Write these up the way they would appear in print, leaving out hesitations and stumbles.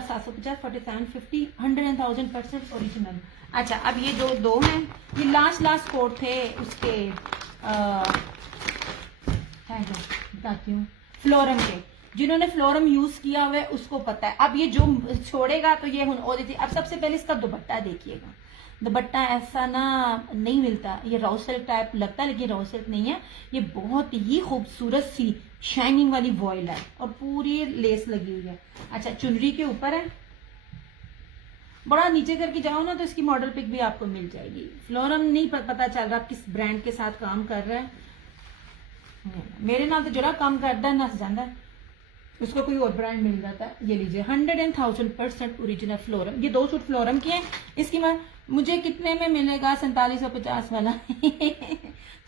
14,750, 4750, 100,000% original. अच्छा, अब ये जो दो हैं, ये लास्ट कोड थे उसके है जो बताती हूँ, फ्लोरम के। जिन्होंने फ्लोरम यूज किया हुआ है उसको पता है। अब ये जो छोड़ेगा तो ये थी। अब सबसे पहले इसका दुपट्टा देखिएगा। दुपट्टा ऐसा ना नहीं मिलता, ये रॉ सिल्क टाइप लगता है लेकिन रॉ सिल्क नहीं है। ये बहुत ही खूबसूरत सी शाइनिंग वाली वॉयल है और पूरी लेस लगी हुई है। अच्छा, चुनरी के ऊपर है, बड़ा नीचे करके जाओ ना तो इसकी मॉडल पिक भी आपको मिल जाएगी। फ्लोरम नहीं पता चल रहा किस ब्रांड के साथ काम कर रहा है। मेरे नाल तो जरा काम करता है नस जाता है, उसको कोई और ब्रांड मिल जाता है। ये लीजिए 100,000% ओरिजिनल फ्लोरम। ये 2 सूट फ्लोरम के हैं। इसकी मुझे कितने में मिलेगा? 4750 वाला।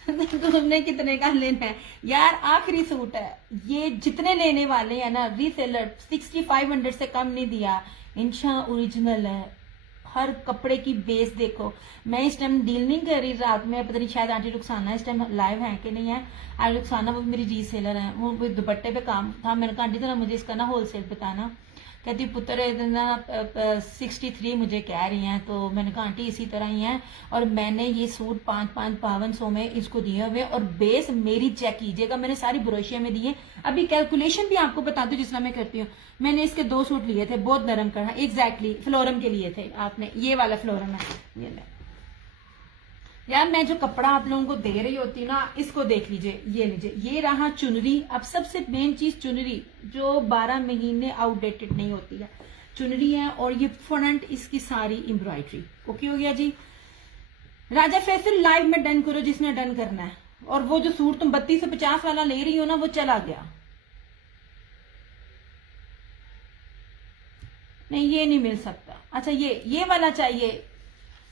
तो तुमने कितने का लेना है यार? आखिरी सूट है ये, जितने लेने वाले हैं ना रीसेलर 6500 से कम नहीं दिया। इंशा ओरिजिनल है। हर कपड़े की बेस देखो। मैं इस टाइम डील नहीं कर रही रात में, पता नहीं शायद आंटी रुखसाना इस टाइम लाइव है कि नहीं है। आंटी रुखसाना वो मेरी रीसेलर है, वो दुपट्टे पे काम था। मैंने कहा आंटी तो ना मुझे इसका ना होलसेल बताना। कहती पुत्र ना 63 मुझे कह रही हैं। तो मैंने कहा आंटी इसी तरह ही है। और मैंने ये सूट 5,500 में इसको दिए हुए और बेस मेरी चेक कीजिएगा, मैंने सारी ब्रोशिया में दिए। अभी कैलकुलेशन भी आपको बता दूं जिस तरह मैं करती हूँ। मैंने इसके 2 सूट लिए थे, बहुत नरम कढ़ा, एग्जैक्टली फ्लोरम के लिए थे। आपने ये वाला फ्लोरम है, ये ले यार। मैं जो कपड़ा आप लोगों को दे रही होती ना, इसको देख लीजिए। ये लीजिए, ये रहा चुनरी। अब सबसे मेन चीज चुनरी, जो 12 महीने आउटडेटेड नहीं होती है, चुनरी है। और ये फ्रंट इसकी सारी एम्ब्रॉयडरी। ओके हो गया जी। राजा फैसल लाइव में डन करो जिसने डन करना है। और वो जो सूट तुम 3250 वाला ले रही हो ना, वो चला गया। नहीं, ये नहीं मिल सकता। अच्छा, ये वाला चाहिए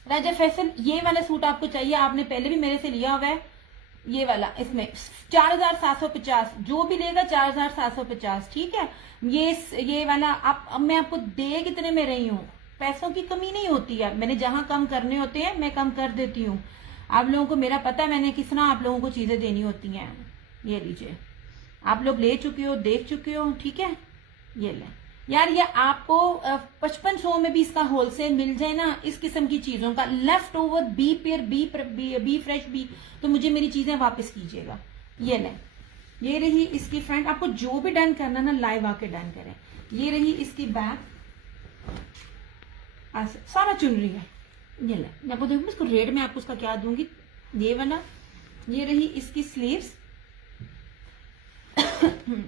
राजा फैसल, ये वाला सूट आपको चाहिए। आपने पहले भी मेरे से लिया हुआ है ये वाला। इसमें 4750, जो भी लेगा 4750, ठीक है। ये वाला अब मैं आपको दे कितने में रही हूँ? पैसों की कमी नहीं होती है, मैंने जहां कम करने होते हैं मैं कम कर देती हूँ। आप लोगों को मेरा पता है मैंने किस तरह आप लोगों को चीजें देनी होती हैं। ये लीजिए, आप लोग ले चुके हो, देख चुके हो, ठीक है। ये ले यार, ये आपको 5500 में भी इसका होलसेल मिल जाए ना, इस किस्म की चीजों का लेफ्ट ओवर बी पेयर बी फ्रेश बी, तो मुझे मेरी चीजें वापस कीजिएगा। ये ले, ये रही इसकी फ्रंट। आपको जो भी डन करना ना लाइव आके डन करें। ये रही इसकी बैक, सारा चुनरी है। ये ले, मैं आपको देखूंगी इसको रेट में आपको उसका क्या दूंगी। ये वाला, ये रही इसकी स्लीव्स।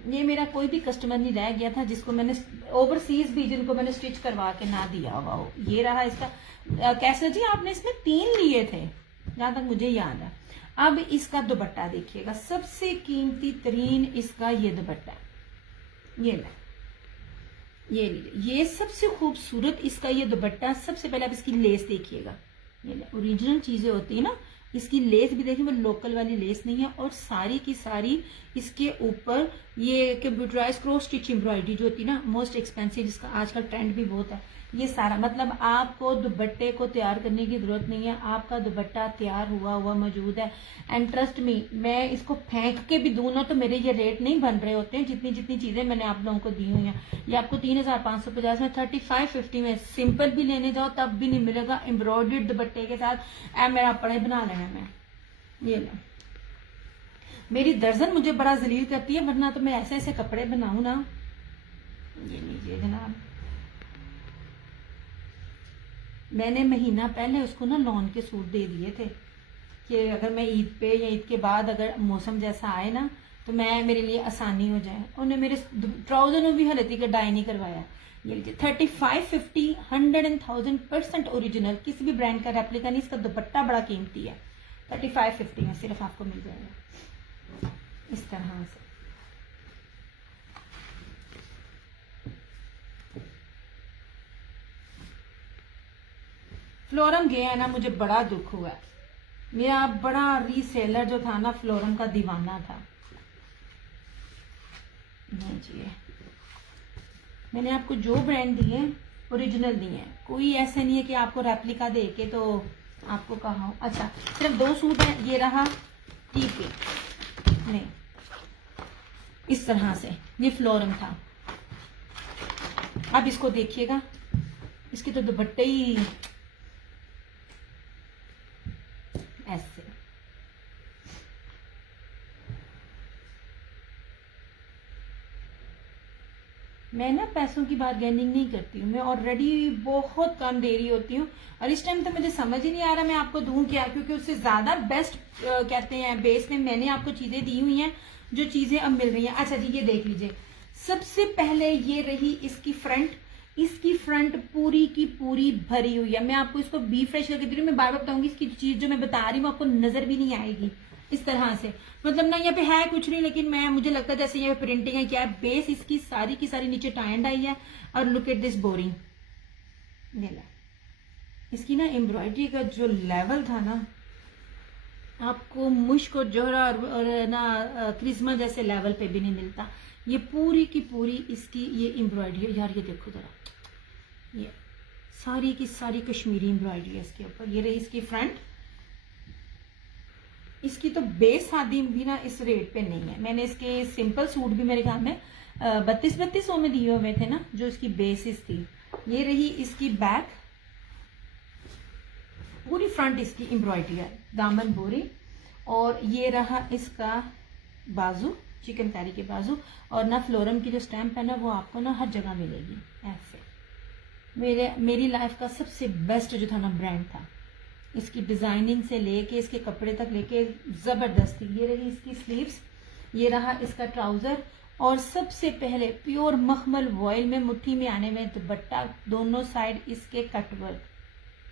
ये मेरा कोई भी कस्टमर नहीं रह गया था जिसको मैंने ओवरसीज भी, जिनको मैंने स्टिच करवा के ना दिया हुआ हो। ये रहा इसका कैसे जी, आपने इसमें 3 लिए थे जहां तक मुझे याद है। अब इसका दुपट्टा देखिएगा, सबसे कीमती तरीन इसका ये दुपट्टा। ये ले, ये लीजिए, ये सबसे खूबसूरत इसका ये दुपट्टा। सबसे पहले आप इसकी लेस देखिएगा। ये ले, ओरिजिनल चीजें होती है ना, इसकी लेस भी देखिए, वो लोकल वाली लेस नहीं है। और सारी की सारी इसके ऊपर ये कंप्यूटराइज क्रॉस स्टिच एम्ब्रॉयडरी जो होती है ना, मोस्ट एक्सपेंसिव, इसका आजकल ट्रेंड भी बहुत है। ये सारा मतलब आपको दुपट्टे को तैयार करने की जरूरत नहीं है, आपका दुपट्टा तैयार हुआ मौजूद है। एंड ट्रस्ट मी, मैं इसको फेंक के भी दूं ना तो मेरे ये रेट नहीं बन रहे होते हैं जितनी जितनी चीजें मैंने आप लोगों को दी हुई हैं। ये आपको 3550 में 3550 में सिंपल भी लेने जाओ तब भी नहीं मिलेगा, एम्ब्रॉयडर्ड दुपट्टे के साथ। मेरा पड़े बना लेना मैं। ये लो, मेरी दर्जन मुझे बड़ा जलील करती है, वरना तो मैं ऐसे ऐसे कपड़े बनाऊं ना। ये लीजिए जनाब, मैंने महीना पहले उसको ना लॉन के सूट दे दिए थे कि अगर मैं ईद पे या ईद के बाद अगर मौसम जैसा आए ना तो मैं मेरे लिए आसानी हो जाए। उन्हें मेरे ट्राउजर में भी हलती का डाई नहीं करवाया। ये लीजिए 3550, 100,000% ओरिजिनल, किसी भी ब्रांड का रेप्लिका नहीं। इसका दुपट्टा बड़ा कीमती है। 3550 में सिर्फ आपको मिल जाएगा इस तरह से। फ्लोरम गया है ना, मुझे बड़ा दुख हुआ। मेरा बड़ा रीसेलर जो था ना फ्लोरम का दीवाना था। नहीं जी, मैंने आपको जो ब्रांड दिए ओरिजिनल दिए, कोई ऐसे नहीं है कि आपको रेप्लिका दे के तो आपको कहा हो। अच्छा, सिर्फ 2 सूट है। ये रहा ठीक है, नहीं इस तरह से, ये फ्लोरम था। अब इसको देखिएगा, इसके तो दुपट्टे ही ऐसे। मैं ना पैसों की बार्गेनिंग नहीं करती हूँ, मैं ऑलरेडी बहुत कम दे रही होती हूँ, और इस टाइम तो मुझे समझ ही नहीं आ रहा मैं आपको दूं क्या, क्योंकि उससे ज्यादा बेस्ट कहते हैं बेस में मैंने आपको चीजें दी हुई हैं जो चीजें अब मिल रही हैं। अच्छा जी, ये देख लीजिए, सबसे पहले ये रही इसकी फ्रंट। इसकी फ्रंट पूरी की पूरी भरी हुई है। मैं आपको इसको बी फ्रेश करके दे रही हूँ, मैं बार बार बताऊंगी, इसकी चीज जो मैं बता रही हूँ आपको नजर भी नहीं आएगी इस तरह से। मतलब ना यहाँ पे है कुछ नहीं, लेकिन मैं मुझे लगता है जैसे यहाँ पे प्रिंटिंग है, क्या है, बेस इसकी सारी की सारी नीचे टाई एंड आई है। और लुक एट दिस बोरिंग, इसकी ना एम्ब्रॉयडरी का जो लेवल था ना, आपको मुश्क और जोहरा और ना क्रिस्मा जैसे लेवल पे भी नहीं मिलता। ये पूरी की पूरी इसकी ये एम्ब्रॉयडरी यार, ये देखो जरा, ये सारी की सारी कश्मीरी एम्ब्रॉयडरी है इसके ऊपर। ये रही इसकी फ्रंट। इसकी तो बेस शादी भी ना इस रेट पे नहीं है। मैंने इसके सिंपल सूट भी मेरे घर में 3200 में दिए हुए थे ना, जो इसकी बेसिस थी। ये रही इसकी बैक, पूरी फ्रंट इसकी एम्ब्रॉयडरी है, दामन बोरी। और ये रहा इसका बाजू, चिकनकारी के बाजू। और ना फ्लोरम की जो स्टैंप है ना, वो आपको ना हर जगह मिलेगी ऐसे। मेरी लाइफ का सबसे बेस्ट जो था ना ब्रांड था, इसकी डिजाइनिंग से लेके इसके कपड़े तक लेके जबरदस्त थी। ये रही इसकी स्लीव्स, ये रहा इसका ट्राउजर, और सबसे पहले प्योर मखमल वॉयल में मुट्ठी में आने में दुपट्टा, दोनों साइड इसके कटवर्क।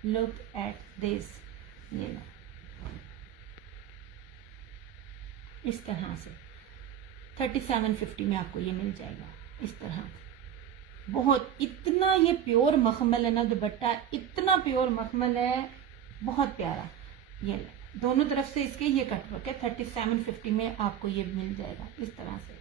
लुक एट दिस, ये लो इस तरह से 3750 में आपको ये मिल जाएगा इस तरह। बहुत इतना ये प्योर मखमल है ना दुपट्टा, इतना प्योर मखमल है, बहुत प्यारा। ये दोनों तरफ से इसके ये कटवर्क है। 3750 में आपको ये मिल जाएगा इस तरह से।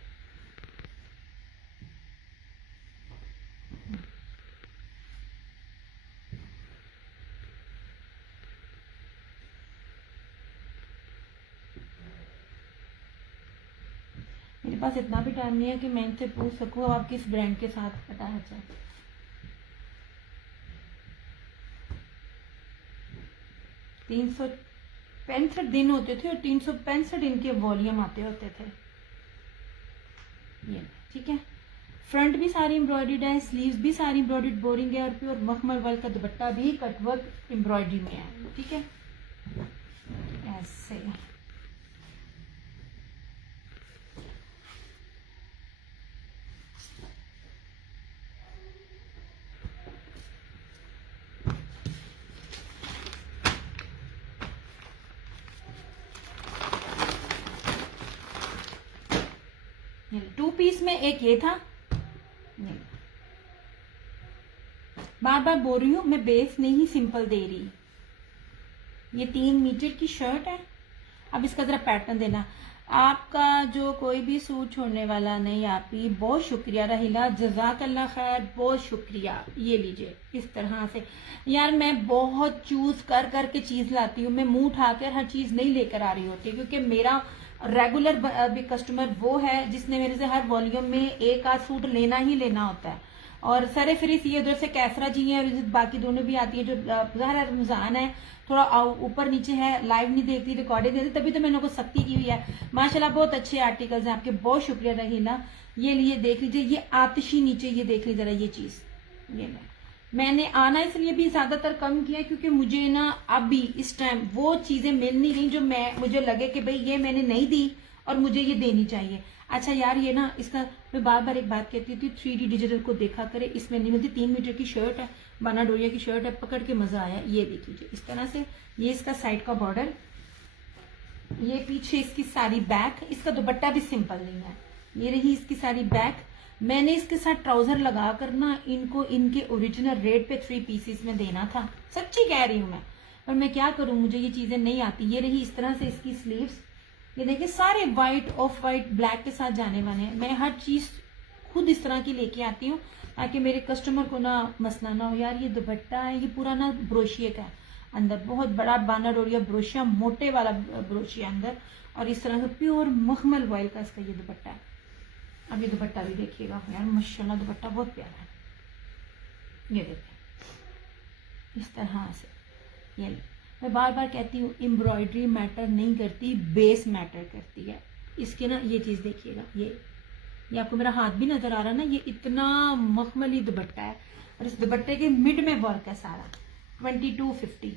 मेरे पास इतना भी टाइम नहीं है कि मैं इनसे पूछ सकूं अब आप किस ब्रांड के साथ अटैच है। तीन 365 दिन होते थे और 365 दिन के वॉल्यूम आते होते थे। ये ठीक है, फ्रंट भी सारी एम्ब्रॉयडर्ड है, स्लीव्स भी सारी एम्ब्रॉयडर्ड बोरिंग है, और प्योर मखमल वर्क का दुपट्टा भी कटवर्क एम्ब्रॉयडरी में है। ठीक है, ऐसे। टू पीस में एक ये था। नहीं, बार बार बोल रही हूं, मैं बेस नहीं सिंपल दे रही। ये 3 मीटर की शर्ट है। अब इसका जरा पैटर्न देना। आपका जो कोई भी सूट छोड़ने वाला नहीं, आप ही बहुत शुक्रिया रहीला, जज़ाकल्लाह खैर, बहुत शुक्रिया। ये लीजिए इस तरह से। यार मैं बहुत चूज कर करके चीज लाती हूँ, मैं मुंह उठाकर हर चीज नहीं लेकर आ रही होती, क्योंकि मेरा रेगुलर भी कस्टमर वो है जिसने मेरे से हर वॉल्यूम में एक आध सूट लेना ही लेना होता है। और सरे फिरिस ये उधर से कैसरा जी हैं और बाकी दोनों भी आती है, जो ज़ाहिर रमजान है, थोड़ा ऊपर नीचे है, लाइव नहीं देखती, रिकॉर्डेड देखती, तभी तो मैंने को सख्ती की हुई है। माशाल्लाह बहुत अच्छे आर्टिकल्स हैं आपके, बहुत शुक्रिया रहीना। ये लिए देख लीजिए, ये आतिशी नीचे, ये देख लीजिए जरा ये चीज। ये मैंने आना इसलिए भी ज्यादातर कम किया क्योंकि मुझे ना अभी इस टाइम वो चीजें मिल नहीं रही जो मुझे लगे कि भाई ये मैंने नहीं दी और मुझे ये देनी चाहिए। अच्छा यार, ये ना इसका मैं बार बार एक बात कहती थी, 3D डिजिटल को देखा करे, इसमें नहीं मिलती। 3 मीटर की शर्ट है, बाना डोरिया की शर्ट है, पकड़ के मजा आया। ये देख लीजिए इस तरह से, ये इसका साइड का बॉर्डर, ये पीछे इसकी सारी बैक, इसका दुपट्टा भी सिंपल नहीं है। ये रही इसकी सारी बैक। मैंने इसके साथ ट्राउजर लगा कर ना इनको इनके ओरिजिनल रेट पे 3 पीसीस में देना था, सच्ची कह रही हूं मैं, पर मैं क्या करूं, मुझे ये चीजें नहीं आती। ये रही इस तरह से इसकी स्लीव्स, ये देखिए सारे व्हाइट, ऑफ व्हाइट, ब्लैक के साथ जाने वाले हैं। मैं हर चीज खुद इस तरह की लेके आती हूँ ताकि मेरे कस्टमर को ना मसला ना हो। यार ये दुपट्टा है, ये पुराना ब्रोशिया का है, अंदर बहुत बड़ा बाना डोरिया ब्रोशिया, मोटे वाला ब्रोशिया अंदर, और इस तरह से प्योर मखमल वॉयल का इसका ये दुपट्टा है। अब ये दुपट्टा भी देखिएगा यार, माशाल्लाह दुपट्टा बहुत प्यारा है। ये देखिए इस तरह से। ये मैं बार बार कहती हूँ एम्ब्रॉयडरी मैटर नहीं करती, बेस मैटर करती है। इसके ना ये चीज देखिएगा, ये आपको मेरा हाथ भी नजर आ रहा है ना, ये इतना मखमली दुपट्टा है और इस दुपट्टे के मिड में वर्क है सारा। 2250।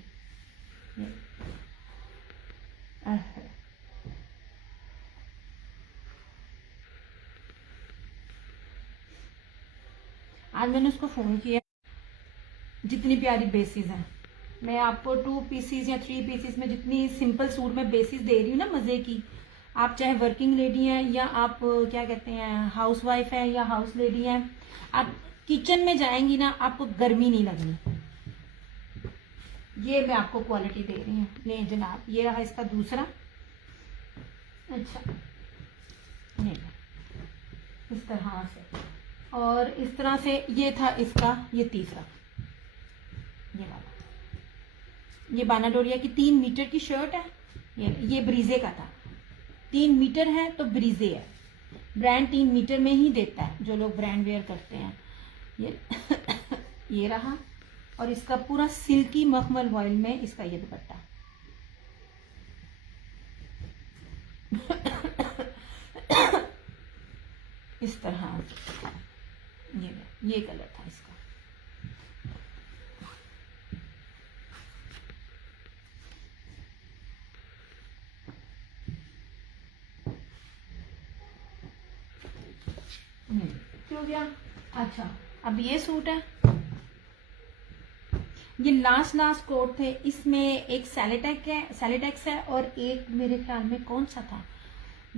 आज मैंने उसको फोन किया, जितनी प्यारी बेसिस हैं, मैं आपको 2 पीसीज या 3 पीसीज में जितनी सिंपल सूट में बेसिस दे रही हूँ ना मजे की, आप चाहे वर्किंग लेडी हैं या आप क्या कहते हैं हाउस वाइफ है या हाउस लेडी हैं, आप किचन में जाएंगी ना आपको गर्मी नहीं लगनी। ये मैं आपको क्वालिटी दे रही हूँ। ले जनाब, ये रहा इसका दूसरा। अच्छा ये इस तरह से, और इस तरह से ये था इसका ये तीसरा, ये वाला। ये बानाडोरिया की 3 मीटर की शर्ट है। ये ब्रीजे का था। 3 मीटर है तो ब्रीजे है, ब्रांड 3 मीटर में ही देता है जो लोग ब्रांड वेयर करते हैं। ये रहा, और इसका पूरा सिल्की मखमल वॉयल में इसका ये दुपट्टा। इस तरह ये कलर था इसका। क्यों गया? अच्छा, अब ये सूट है, ये लास्ट कोट थे। इसमें एक सैलिटेक्स है और एक मेरे ख्याल में कौन सा था,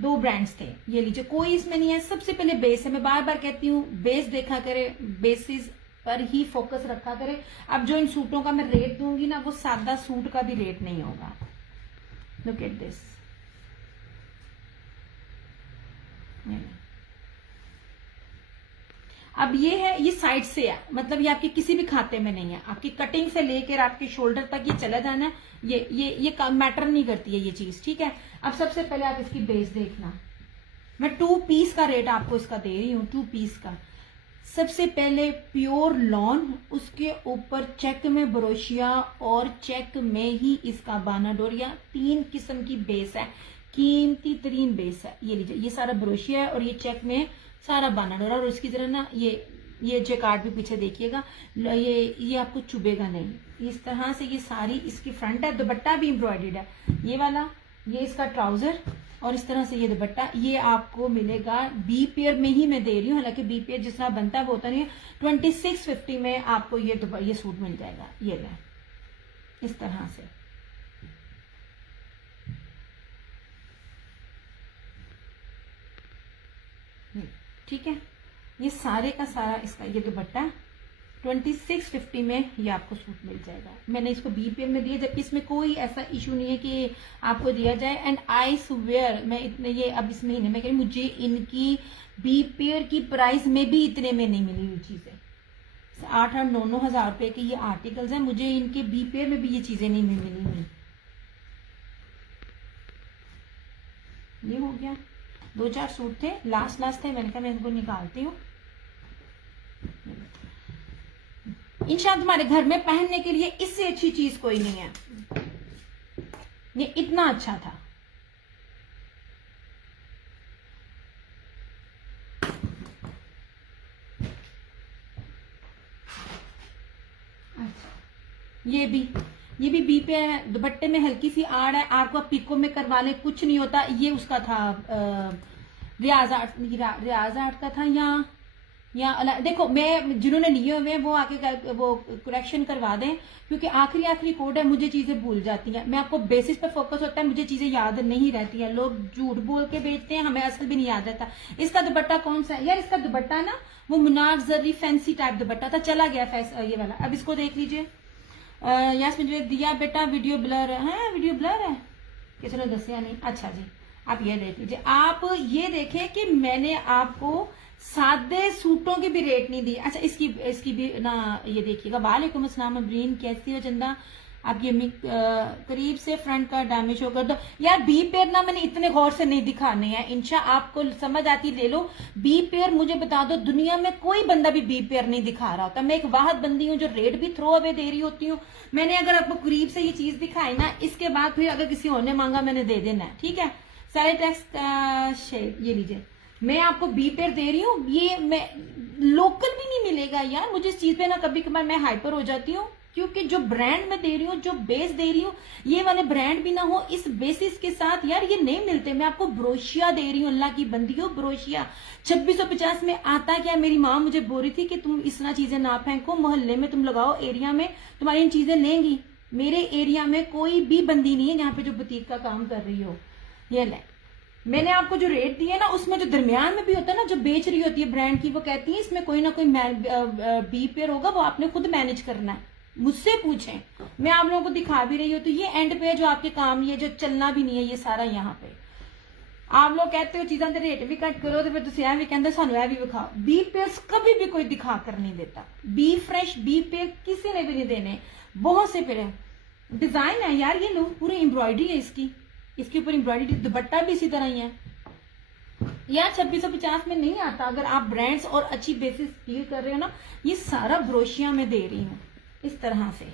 2 ब्रांड्स थे। ये लीजिए, कोई इसमें नहीं है। सबसे पहले बेस है, मैं बार बार कहती हूँ बेस देखा करे, बेसिस पर ही फोकस रखा करे। अब जो इन सूटों का मैं रेट दूंगी ना, वो सादा सूट का भी रेट नहीं होगा। Look at this. अब ये है, ये साइड से है, मतलब ये आपके किसी भी खाते में नहीं है, आपकी कटिंग से लेकर आपके शोल्डर तक ये चला जाना है। ये मैटर नहीं करती है ये चीज, ठीक है। अब सबसे पहले आप इसकी बेस देखना, मैं 2 पीस का रेट आपको इसका दे रही हूँ, 2 पीस का। सबसे पहले प्योर लॉन, उसके ऊपर चेक में ब्रोशिया और चेक में ही इसका बानाडोरिया। 3 किस्म की बेस है, कीमती तरीन बेस है। ये लीजिए, ये सारा ब्रोशिया है और ये चेक में सारा बानाडोरा, और इसकी तरह ना ये जैकार्ड भी पीछे देखिएगा, ये आपको चुभेगा नहीं। इस तरह से ये सारी इसकी फ्रंट है। दुपट्टा भी एम्ब्रॉयडर्ड है, ये वाला, ये इसका ट्राउजर, और इस तरह से ये दुपट्टा। ये आपको मिलेगा बी पेयर में ही मैं दे रही हूँ, हालांकि बी पेयर जिस तरह बनता है वो होता नहीं है। 2650 में आपको ये सूट मिल जाएगा। ये ले इस तरह से। ठीक है, ये सारे का सारा इसका ये दुपट्टा 2650 में ये आपको सूट मिल जाएगा। मैंने इसको बी पेयर में दिया, जबकि इसमें कोई ऐसा इशू नहीं है कि आपको दिया जाए। एंड आई स्वेयर, मैं इतने ये अब इस महीने में कह रही, मुझे इनकी बी पेयर की प्राइस में भी इतने में नहीं मिली हुई चीजें। 8-8, 9-9 हजार रुपए के ये आर्टिकल्स हैं, मुझे इनके बी पेयर में भी ये चीजें नहीं मिली हुई। ये हो गया, 2-4 सूट थे, लास्ट थे, मैंने कहा मैं इनको निकालती हूँ। इंशाअल्लाह तुम्हारे घर में पहनने के लिए इससे अच्छी चीज कोई नहीं है। ये इतना अच्छा था। अच्छा, ये भी बी पे है, दुपट्टे में हल्की सी आड़ है, आपको पिको में करवा ले कुछ नहीं होता। ये उसका था रियाज आर्ट का था, या देखो, मैं जिन्होंने लिए हुए हैं वो आके वो करेक्शन करवा दें, क्योंकि आखिरी कोड है, मुझे चीजें भूल जाती हैं। मैं आपको बेसिस पे फोकस होता है, मुझे चीजें याद नहीं रहती हैं। लोग झूठ बोल के बेचते हैं, हमें असल भी नहीं याद रहता। इसका दुपट्टा कौन सा है यार? इसका दुपट्टा ना वो मुनार जरी फैंसी टाइप दुपट्टा था, चला गया ये वाला। अब इसको देख लीजिए। यास्मीन दिया बेटा वीडियो ब्लर है, वीडियो ब्लर है, किसी ने दसिया नहीं। अच्छा जी, आप ये देख लीजिए। आप ये देखें कि मैंने आपको सादे सूटों की भी रेट नहीं दी। अच्छा, इसकी भी ना ये देखिएगा। वालेकुम अस्सलाम अबरीन, कैसी हो चंदा? आप ये करीब से फ्रंट का डैमेज होगा तो यार बी पेयर ना मैंने इतने गौर से नहीं दिखाने हैं, इंशा आपको समझ आती ले लो। बी पेयर मुझे बता दो, दुनिया में कोई बंदा भी बी पेयर नहीं दिखा रहा होता। मैं एक वाहद बंदी हूँ जो रेट भी थ्रो अवे दे रही होती हूँ। मैंने अगर आपको करीब से ये चीज दिखाई ना, इसके बाद फिर अगर किसी और ने मांगा मैंने दे देना है, ठीक है। सैरेटेक्स का शेड ये लीजिए, मैं आपको बी पेयर दे रही हूँ, ये मैं लोकल भी नहीं मिलेगा यार। मुझे इस चीज पे ना कभी कभार मैं हाइपर हो जाती हूँ, क्योंकि जो ब्रांड मैं दे रही हूँ, जो बेस दे रही हूँ, ये वाले ब्रांड भी ना हो इस बेसिस के साथ यार ये नहीं मिलते। मैं आपको ब्रोशिया दे रही हूँ, अल्लाह की बंदी हो, ब्रोशिया 2650 में आता क्या। मेरी माँ मुझे बोल रही थी कि तुम इस तरह चीजें ना फेंको, मोहल्ले में तुम लगाओ, एरिया में तुम्हारी इन चीजें लेंगी। मेरे एरिया में कोई भी बंदी नहीं है जहाँ पे जो बुटीक का काम कर रही हो। ये ले, मैंने आपको जो रेट दिए ना, उसमें जो दरमियान में भी होता है ना, जो बेच रही होती है ब्रांड की, वो कहती है इसमें कोई ना कोई बी पेयर होगा, वो आपने खुद मैनेज करना है, मुझसे पूछें। मैं आप लोगों को दिखा भी रही हूँ, तो ये एंड पे जो आपके काम, ये जो चलना भी नहीं है, ये सारा यहाँ पे आप लोग कहते हो चीजा के रेट भी कट करो, तो फिर तुम यह भी कहते सानू यह भी विखाओ। बी पेयर्स कभी भी कोई दिखा कर नहीं देता। बी फ्रेश बी पेयर किसी ने भी नहीं देने। बहुत से पेयर डिजाइन है यार, ये लो पूरी एम्ब्रॉयडरी है इसकी, इसके ऊपर एम्ब्रॉयडरी, दुपट्टा भी इसी तरह ही है यार। 2650 में नहीं आता। अगर आप ब्रांड्स और अच्छी बेसिस डील कर रहे हो ना, ये सारा ब्रोशिया में दे रही हूँ इस तरह से।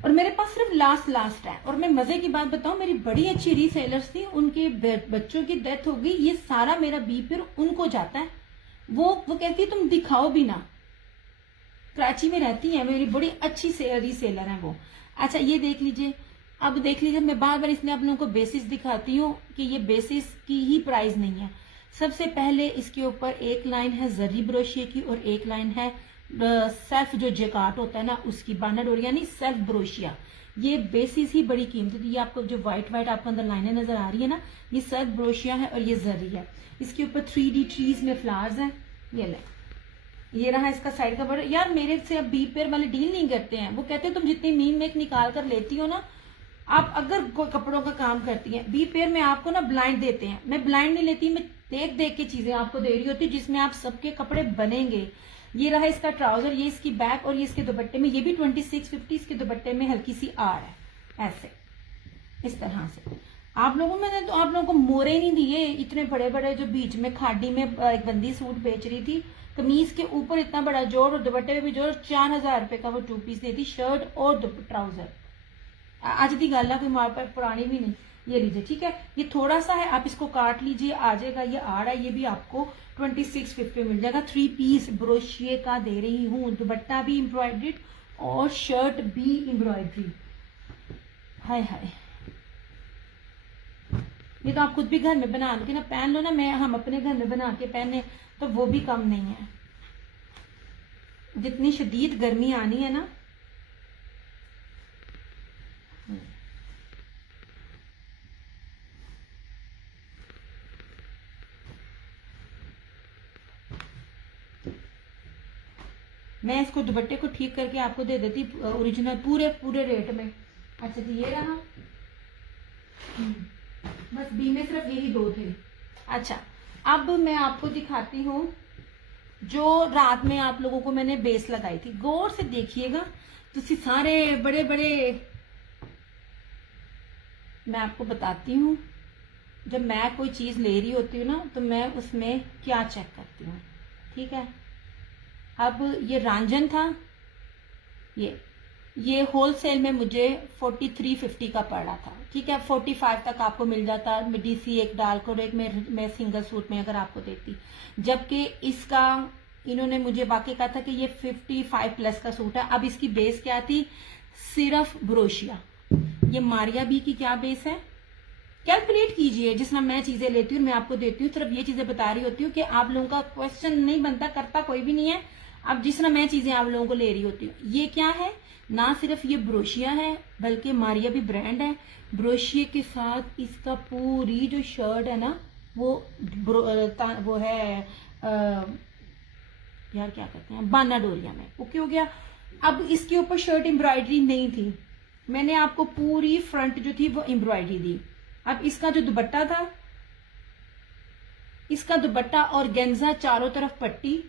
और मेरे पास सिर्फ लास्ट है। और मैं मजे की बात बताऊं, मेरी बड़ी अच्छी रीसेलर्स थी, उनके बच्चों की डेथ हो गई, ये सारा मेरा बी पेयर उनको जाता है। वो कहती है तुम दिखाओ भी ना। कराची में रहती है, मेरी बड़ी अच्छी रीसेलर है वो। अच्छा ये देख लीजिए, अब देख लीजिए, मैं बार बार इसलिए आप लोगों को बेसिस दिखाती हूँ कि ये बेसिस की ही प्राइस नहीं है। सबसे पहले इसके ऊपर एक लाइन है जरी ब्रोशिये की और एक लाइन है सेल्फ जो जेकार्ट होता है ना उसकी, बानाडोरी यानी सेल्फ ब्रोशिया। ये बेसिस ही बड़ी कीमती थी। ये आपको जो व्हाइट आपको अंदर लाइनें नजर आ रही है ना, ये सेल्फ ब्रोशिया है और ये जरी है। इसके ऊपर 3D ट्रीज में फ्लावर्स हैं। ये ले, ये रहा इसका साइड का बॉर्डर। यार मेरे से अब बी पेयर वाले डील नहीं करते हैं। वो कहते हैं तुम जितनी मीन मेक निकाल कर लेती हो ना, आप अगर कोई कपड़ों का काम करती हैं, बी पेयर में आपको ना ब्लाइंड देते हैं। मैं ब्लाइंड नहीं लेती, मैं देख देख के चीजें आपको दे रही होती हूँ जिसमें आप सबके कपड़े बनेंगे। ये रहा इसका ट्राउजर, ये इसकी बैक और ये इसके दुपट्टे में, ये भी 2650 इसके दुपट्टे में हल्की सी आर है, ऐसे इस तरह से। आप लोगों में तो आप लोगों को मोरे नहीं दिए इतने बड़े बड़े, जो बीच में खाड़ी में एक बंदी सूट बेच रही थी, कमीज के ऊपर इतना बड़ा जोड़ और दुपट्टे में भी जोड़, 4000 रुपए का वो 2 पीस देती, शर्ट और ट्राउजर। आज की गल है, कोई हमारे पास पुरानी भी नहीं। ये लीजिए, ठीक है, ये थोड़ा सा है, आप इसको काट लीजिए, आ जाएगा। ये आड़ है, ये भी आपको 2650 मिल जाएगा। 3 पीस ब्रोशिये का दे रही हूँ, दुपट्टा भी एम्ब्रॉयड्रीड और शर्ट भी एम्ब्रॉयड्री। हाय हाय, ये तो आप खुद भी घर में बना के ना पहन लो ना। मैं हम अपने घर में बना के पहने तो वो भी कम नहीं है। जितनी शदीद गर्मी आनी है ना, मैं इसको दुपट्टे को ठीक करके आपको दे देती ओरिजिनल पूरे रेट में। अच्छा जी, ये रहा, बस बी में सिर्फ यही 2 थे। अच्छा, अब मैं आपको दिखाती हूँ जो रात में आप लोगों को मैंने बेस लगाई थी। गौर से देखिएगा, तो सारे बड़े बड़े मैं आपको बताती हूँ। जब मैं कोई चीज ले रही होती हूँ ना, तो मैं उसमें क्या चेक करती हूँ, ठीक है। अब ये रांझन था, ये होलसेल में मुझे 4350 का पड़ा था, ठीक है। 45 तक आपको मिल जाता, डीसी एक डालकर एक मैं सिंगल सूट में अगर आपको देती। जबकि इसका इन्होंने मुझे वाकई कहा था कि ये 55 प्लस का सूट है। अब इसकी बेस क्या थी, सिर्फ ब्रोशिया। ये मारिया बी की क्या बेस है, कैलकुलेट कीजिए। जिस तरह मैं चीजें लेती हूँ मैं आपको देती हूँ, सिर्फ ये चीजें बता रही होती हूँ कि आप लोगों का क्वेश्चन नहीं बनता, करता कोई भी नहीं है। अब जिस तरह मैं चीजें आप लोगों को ले रही होती हूँ, ये क्या है, ना सिर्फ ये ब्रोशिया है बल्कि मारिया भी ब्रांड है। ब्रोशिये के साथ इसका पूरी जो शर्ट है ना, वो है यार क्या कहते हैं, बानाडोरिया में। ओके हो गया। अब इसके ऊपर शर्ट एम्ब्रॉयडरी नहीं थी, मैंने आपको पूरी फ्रंट जो थी वो एम्ब्रॉयडरी दी। अब इसका जो दुपट्टा था, इसका दुपट्टा और गेंजा चारों तरफ पट्टी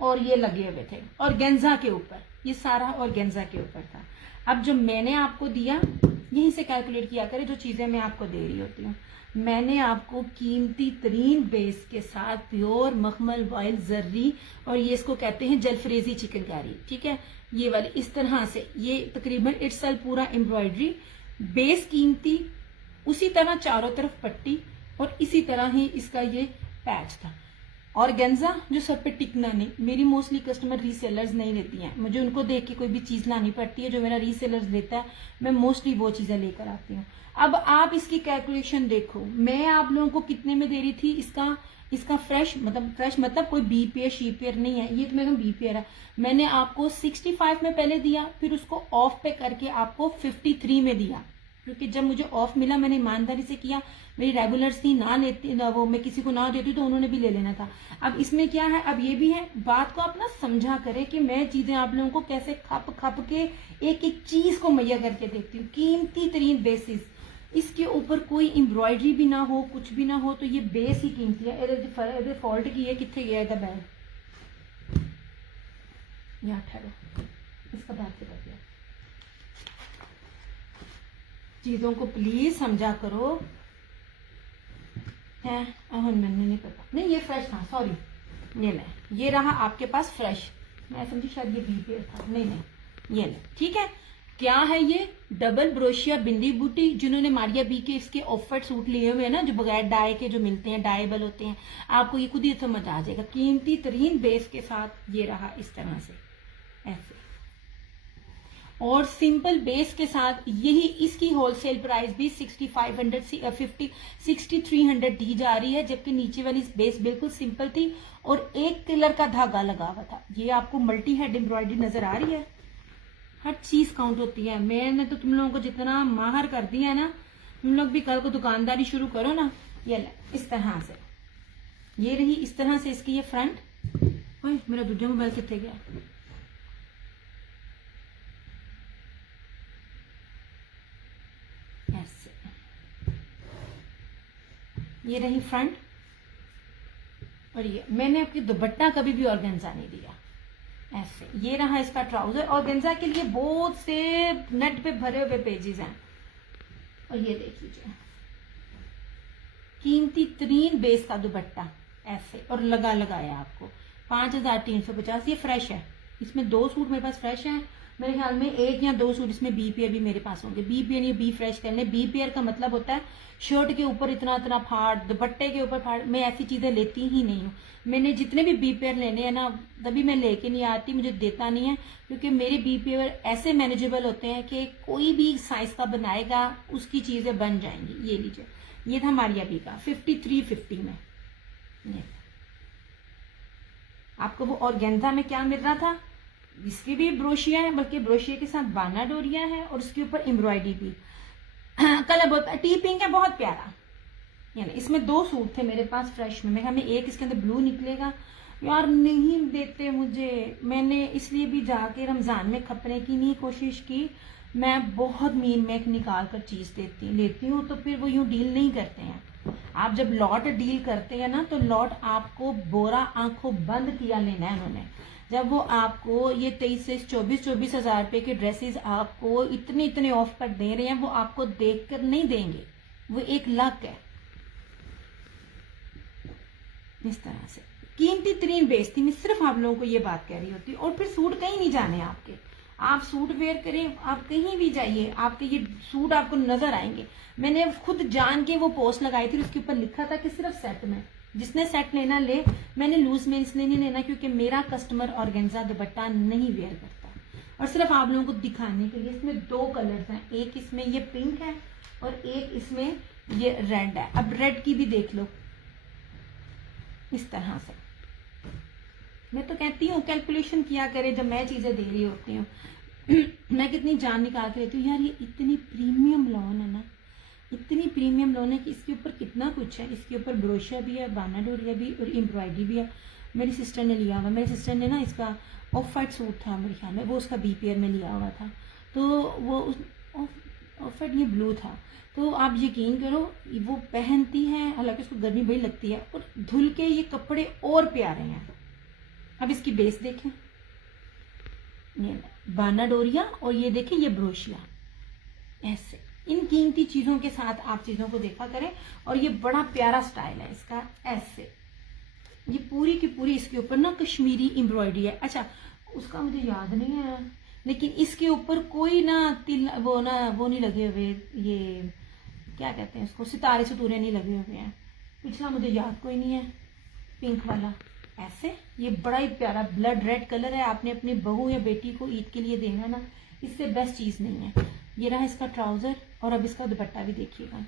और ये लगे हुए थे, और गेंजा के ऊपर ये सारा और गेंजा के ऊपर था। अब जो मैंने आपको दिया यहीं से कैलकुलेट किया करें जो चीजें मैं आपको दे रही होती हूँ। मैंने आपको कीमती तरीन बेस के साथ प्योर मखमल वाइल जर्री, और ये इसको कहते हैं जलफरेजी चिकनकारी, ठीक है, ये वाली इस तरह से, ये तकरीबन इट्सल्फ पूरा एम्ब्रॉयडरी बेस कीमती, उसी तरह चारों तरफ पट्टी, और इसी तरह ही इसका ये पैच था। ऑर्गेन्जा जो सर पे टिकना नहीं, मेरी मोस्टली कस्टमर रीसेलर्स नहीं लेती हैं, मुझे उनको देख के कोई भी चीज लानी पड़ती है, जो मेरा रीसेलर्स लेता है मैं मोस्टली वो चीजें लेकर आती हूँ। अब आप इसकी कैलकुलेशन देखो, मैं आप लोगों को कितने में दे रही थी, इसका फ्रेश मतलब कोई बी पेयर शी पेयर नहीं है, ये तो मेरा बी पेयर है। मैंने आपको 65 में पहले दिया, फिर उसको ऑफ पे करके आपको 53 में दिया, क्योंकि जब मुझे ऑफ मिला मैंने ईमानदारी से किया, मेरी रेगुलर्स थी ना लेती ना, वो मैं किसी को ना देती तो उन्होंने भी ले लेना था। अब इसमें क्या है, अब ये भी है, बात को आप ना समझा करें कि मैं चीजें आप लोगों को कैसे खप के एक एक चीज को मुहैया करके देती हूँ, कीमती तरीन बेसिस, इसके ऊपर कोई एम्ब्रॉयडरी भी ना हो, कुछ भी ना हो, तो ये बेस ही कीमती है। फॉल्ट की है, कितने गया था बैग, यहाँ ठहरो, इसका बैग से कर दिया। चीजों को प्लीज समझा करो, है मैंने नहीं पता, नहीं ये फ्रेश था, सॉरी, ये ले, ये रहा आपके पास फ्रेश, मैं समझी शायद ये बी पेयर था, नहीं ये ले, ठीक है। क्या है ये, डबल ब्रोशिया बिंदी बूटी, जिन्होंने मारिया बी के इसके ऑफर सूट लिए हुए हैं ना, जो बगैर डाई के जो मिलते हैं, डाइबल होते हैं, आपको ये खुद ही समझ आ जाएगा। कीमती तरीन बेस के साथ ये रहा इस तरह से, ऐसे, और सिंपल बेस के साथ यही, इसकी होलसेल प्राइस भी 6300 दी जा रही है, जबकि नीचे वाली बेस बिल्कुल सिंपल थी और एक कलर का धागा लगा हुआ था। ये आपको मल्टी हेड एम्ब्रॉयडरी नजर आ रही है, हर चीज काउंट होती है। मैंने तो तुम लोगों को जितना माहर कर दिया है ना, तुम लोग भी कल को दुकानदारी शुरू करो ना, ये इस तरह से, ये रही इस तरह से इसकी ये फ्रंट। ओए मेरा दूसरा मोबाइल कितने गया, ऐसे, ये रही फ्रंट, और ये मैंने आपकी दुपट्टा कभी भी ऑर्गेन्जा नहीं दिया, ऐसे। ये रहा इसका ट्राउजर, ऑर्गेन्जा के लिए बहुत से नेट पे भरे हुए पेजेस हैं, और ये देख लीजिए कीमती तरीन बेस का दुपट्टा ऐसे, और लगाया आपको 5350। ये फ्रेश है, इसमें 2 सूट मेरे पास फ्रेश है, मेरे ख्याल में 1 या 2 सूट इसमें बी पेयर भी मेरे पास होंगे। बी पेयर या बी फ्रेश करने, बी पेयर का मतलब होता है शर्ट के ऊपर इतना फाड़, दुपट्टे के ऊपर फाड़, मैं ऐसी चीजें लेती ही नहीं हूँ। मैंने जितने भी बी पेयर लेने हैं ना, तभी मैं लेके नहीं आती, मुझे देता नहीं है, क्योंकि मेरे बी पेयर ऐसे मैनेजेबल होते हैं कि कोई भी साइज का बनाएगा उसकी चीजें बन जाएंगी। ये लीजिए, ये था मारिया बी का 5350 में। ये आपको वो ऑर्गेन्जा में क्या मिल रहा था, इसकी भी ब्रोशिया है, बल्कि ब्रोशिया के साथ बाना डोरिया है, और उसके ऊपर एम्ब्रॉयडरी भी, कलर बहुत टी पिंक है, बहुत प्यारा। यानी इसमें 2 सूट थे मेरे पास फ्रेश में, हमें एक इसके अंदर ब्लू निकलेगा, यार नहीं देते मुझे, मैंने इसलिए भी जाके रमजान में खपने की नहीं कोशिश की, मैं बहुत मीन मेक निकाल कर चीज लेती हूँ, तो फिर वो यूं डील नहीं करते हैं। आप जब लॉट डील करते हैं ना, तो लॉट आपको बोरा आंखों बंद किया लेना है उन्होंने। जब वो आपको ये 23 से 24 हजार रुपए के ड्रेसेस आपको इतने ऑफ पर दे रहे हैं, वो आपको देखकर नहीं देंगे, वो एक लक है। इस तरह से कीमती तरीन बेचती, मैं सिर्फ आप लोगों को ये बात कह रही होती। और फिर सूट कहीं नहीं जाने आपके, आप सूट वेयर करें, आप कहीं भी जाइए, आपके ये सूट आपको नजर आएंगे। मैंने खुद जान के वो पोस्ट लगाई थी, उसके ऊपर लिखा था कि सिर्फ सेट में, जिसने सेट लेना ले। मैंने लूज में इसलिए नहीं लेना क्योंकि मेरा कस्टमर ऑर्गेन्जा दुपट्टा नहीं वेयर करता, और सिर्फ आप लोगों को दिखाने के लिए। इसमें 2 कलर्स हैं, एक इसमें ये पिंक है और एक इसमें ये रेड है। अब रेड की भी देख लो, इस तरह से। मैं तो कहती हूँ कैलकुलेशन किया करे जब मैं चीजें दे रही होती हूँ। मैं कितनी जान निकाल के रहती हूँ, यार ये इतनी प्रीमियम लॉन है ना, इतनी प्रीमियम लॉन है कि इसके ऊपर कितना कुछ है। इसके ऊपर ब्रोशिया भी है, बाना डोरिया भी, और एम्ब्रॉयडरी भी है। मेरी सिस्टर ने लिया हुआ, मेरी सिस्टर ने ना इसका ऑफ वाइट सूट था मेरे ख्याल में, वो उसका बी पेयर में लिया हुआ था, तो वो ऑफ वाइट ये ब्लू था। तो आप यकीन करो वो पहनती है, हालांकि उसको गर्मी बड़ी लगती है, और धुल के ये कपड़े और प्यारे हैं। अब इसकी बेस देखें, ये बाना डोरिया और ये देखिए ये ब्रोशिया। ऐसे इन कीमती चीजों के साथ आप चीजों को देखा करें। और ये बड़ा प्यारा स्टाइल है इसका। ऐसे ये पूरी की पूरी इसके ऊपर ना कश्मीरी एम्ब्रॉयडरी है। अच्छा उसका मुझे याद नहीं है, लेकिन इसके ऊपर कोई ना तिल वो नहीं लगे हुए, ये क्या कहते हैं इसको, सितारे सितूरे नहीं लगे हुए हैं। पिछला मुझे याद कोई नहीं है, पिंक वाला। ऐसे ये बड़ा ही प्यारा ब्लड रेड कलर है। आपने अपनी बहू या बेटी को ईद के लिए देना ना, इससे बेस्ट चीज नहीं है। ये रहा इसका ट्राउजर और अब इसका दुपट्टा भी देखिएगा।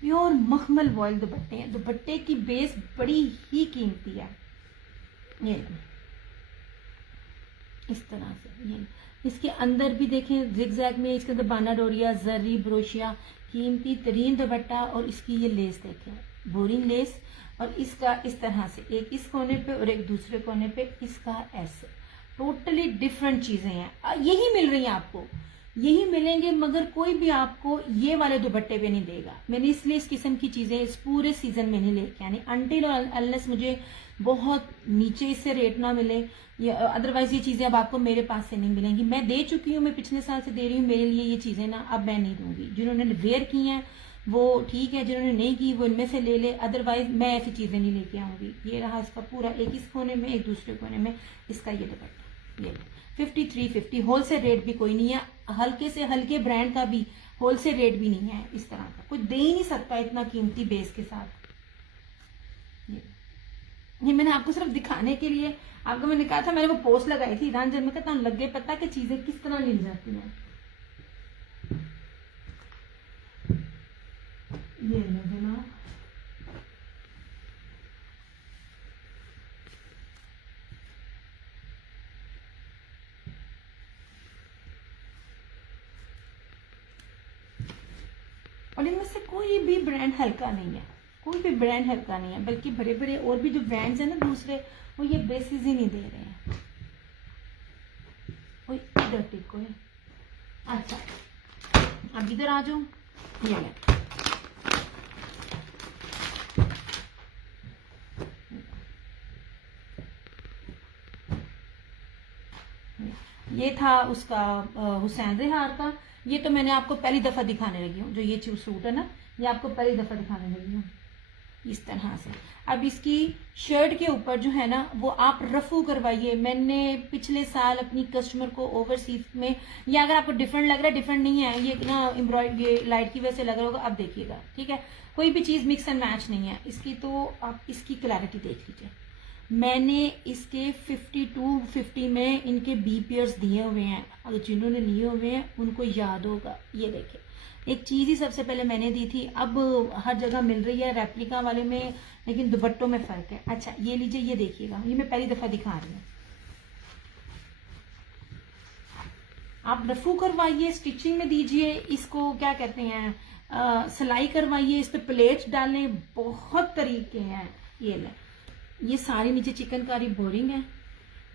प्योर मखमल वॉयल दुपट्टे हैं। दुपट्टे की बेस बड़ी ही कीमती है। ये इस तरह से ये इसके अंदर भी देखें जिगजैग में, इसके अंदर बाना डोरिया, जरी, ब्रोशिया, कीमती तरीन दुपट्टा और इसकी ये लेस देखें, बोरिंग लेस। और इसका इस तरह से एक इस कोने पे और एक दूसरे कोने पे इसका ऐसे टोटली डिफरेंट चीजें हैं। यही मिल रही हैं आपको, यही मिलेंगे, मगर कोई भी आपको ये वाले दुपट्टे पे नहीं देगा। मैंने इसलिए इस किस्म की चीजें इस पूरे सीजन में नहीं लेके आनी, अनटिल और अनलेस मुझे बहुत नीचे इससे रेट ना मिले, अदरवाइज ये चीजें अब आपको मेरे पास से नहीं मिलेंगी। मैं दे चुकी हूँ, मैं पिछले साल से दे रही हूँ, मेरे लिए ये चीजें ना अब मैं नहीं दूंगी। जिन्होंने वेयर की हैं वो ठीक है, जिन्होंने नहीं की वो इनमें से ले ले, अदरवाइज मैं ऐसी चीजें नहीं लेके आऊंगी। ये रहा इसका पूरा, एक इस कोने में एक दूसरे कोने में इसका ये दुपट्टा। ये 5350 होलसेल रेट भी कोई नहीं है, हल्के से हल्के ब्रांड का भी होलसेल रेट भी नहीं है इस तरह का, कोई दे ही नहीं सकता इतना कीमती बेस के साथ। ये मैंने आपको सिर्फ दिखाने के लिए, आपको मैंने कहा था, मैंने वो पोस्ट लगाई थी ईरान जब में, कहता लग गए पता कि चीजें किस तरह मिल जाती हैं। ये जनाब और इनमें से कोई भी ब्रांड हल्का नहीं है, कोई भी ब्रांड हल्का नहीं है, बल्कि बड़े बड़े और भी जो ब्रांड्स हैं ना दूसरे, वो ये बेसिस ही नहीं दे रहे हैं। कोई इधर टिको है। अच्छा अब इधर आ जाओ। ये था उसका हुसैन रेहार का। ये तो मैंने आपको पहली दफा दिखाने लगी हूँ, जो ये सूट है ना, ये आपको पहली दफा दिखाने लगी हूँ इस तरह से। अब इसकी शर्ट के ऊपर जो है ना वो आप रफू करवाइए। मैंने पिछले साल अपनी कस्टमर को ओवरसीज में, या अगर आपको डिफरेंट लग रहा है, डिफरेंट नहीं है ये ना, एम्ब्रॉयडरी ये लाइट की वजह से लग रहा होगा, अब देखिएगा ठीक है, कोई भी चीज मिक्स एंड मैच नहीं है इसकी। तो आप इसकी क्लैरिटी देख लीजिए। मैंने इसके 5250 में इनके बी पेयर्स दिए हुए हैं, अगर जिन्होंने लिए हुए हैं उनको याद होगा। ये देखिए एक चीज ही सबसे पहले मैंने दी थी, अब हर जगह मिल रही है रेप्लिका वाले में, लेकिन दुपट्टों में फर्क है। अच्छा ये लीजिए, ये देखिएगा, ये मैं पहली दफा दिखा रही हूँ। आप रफू करवाइए, स्टिचिंग में दीजिए, इसको क्या कहते हैं सिलाई करवाइए, इस पे प्लेट्स डालें, बहुत तरीके हैं। ये ले, ये सारी नीचे चिकनकारी बोरिंग है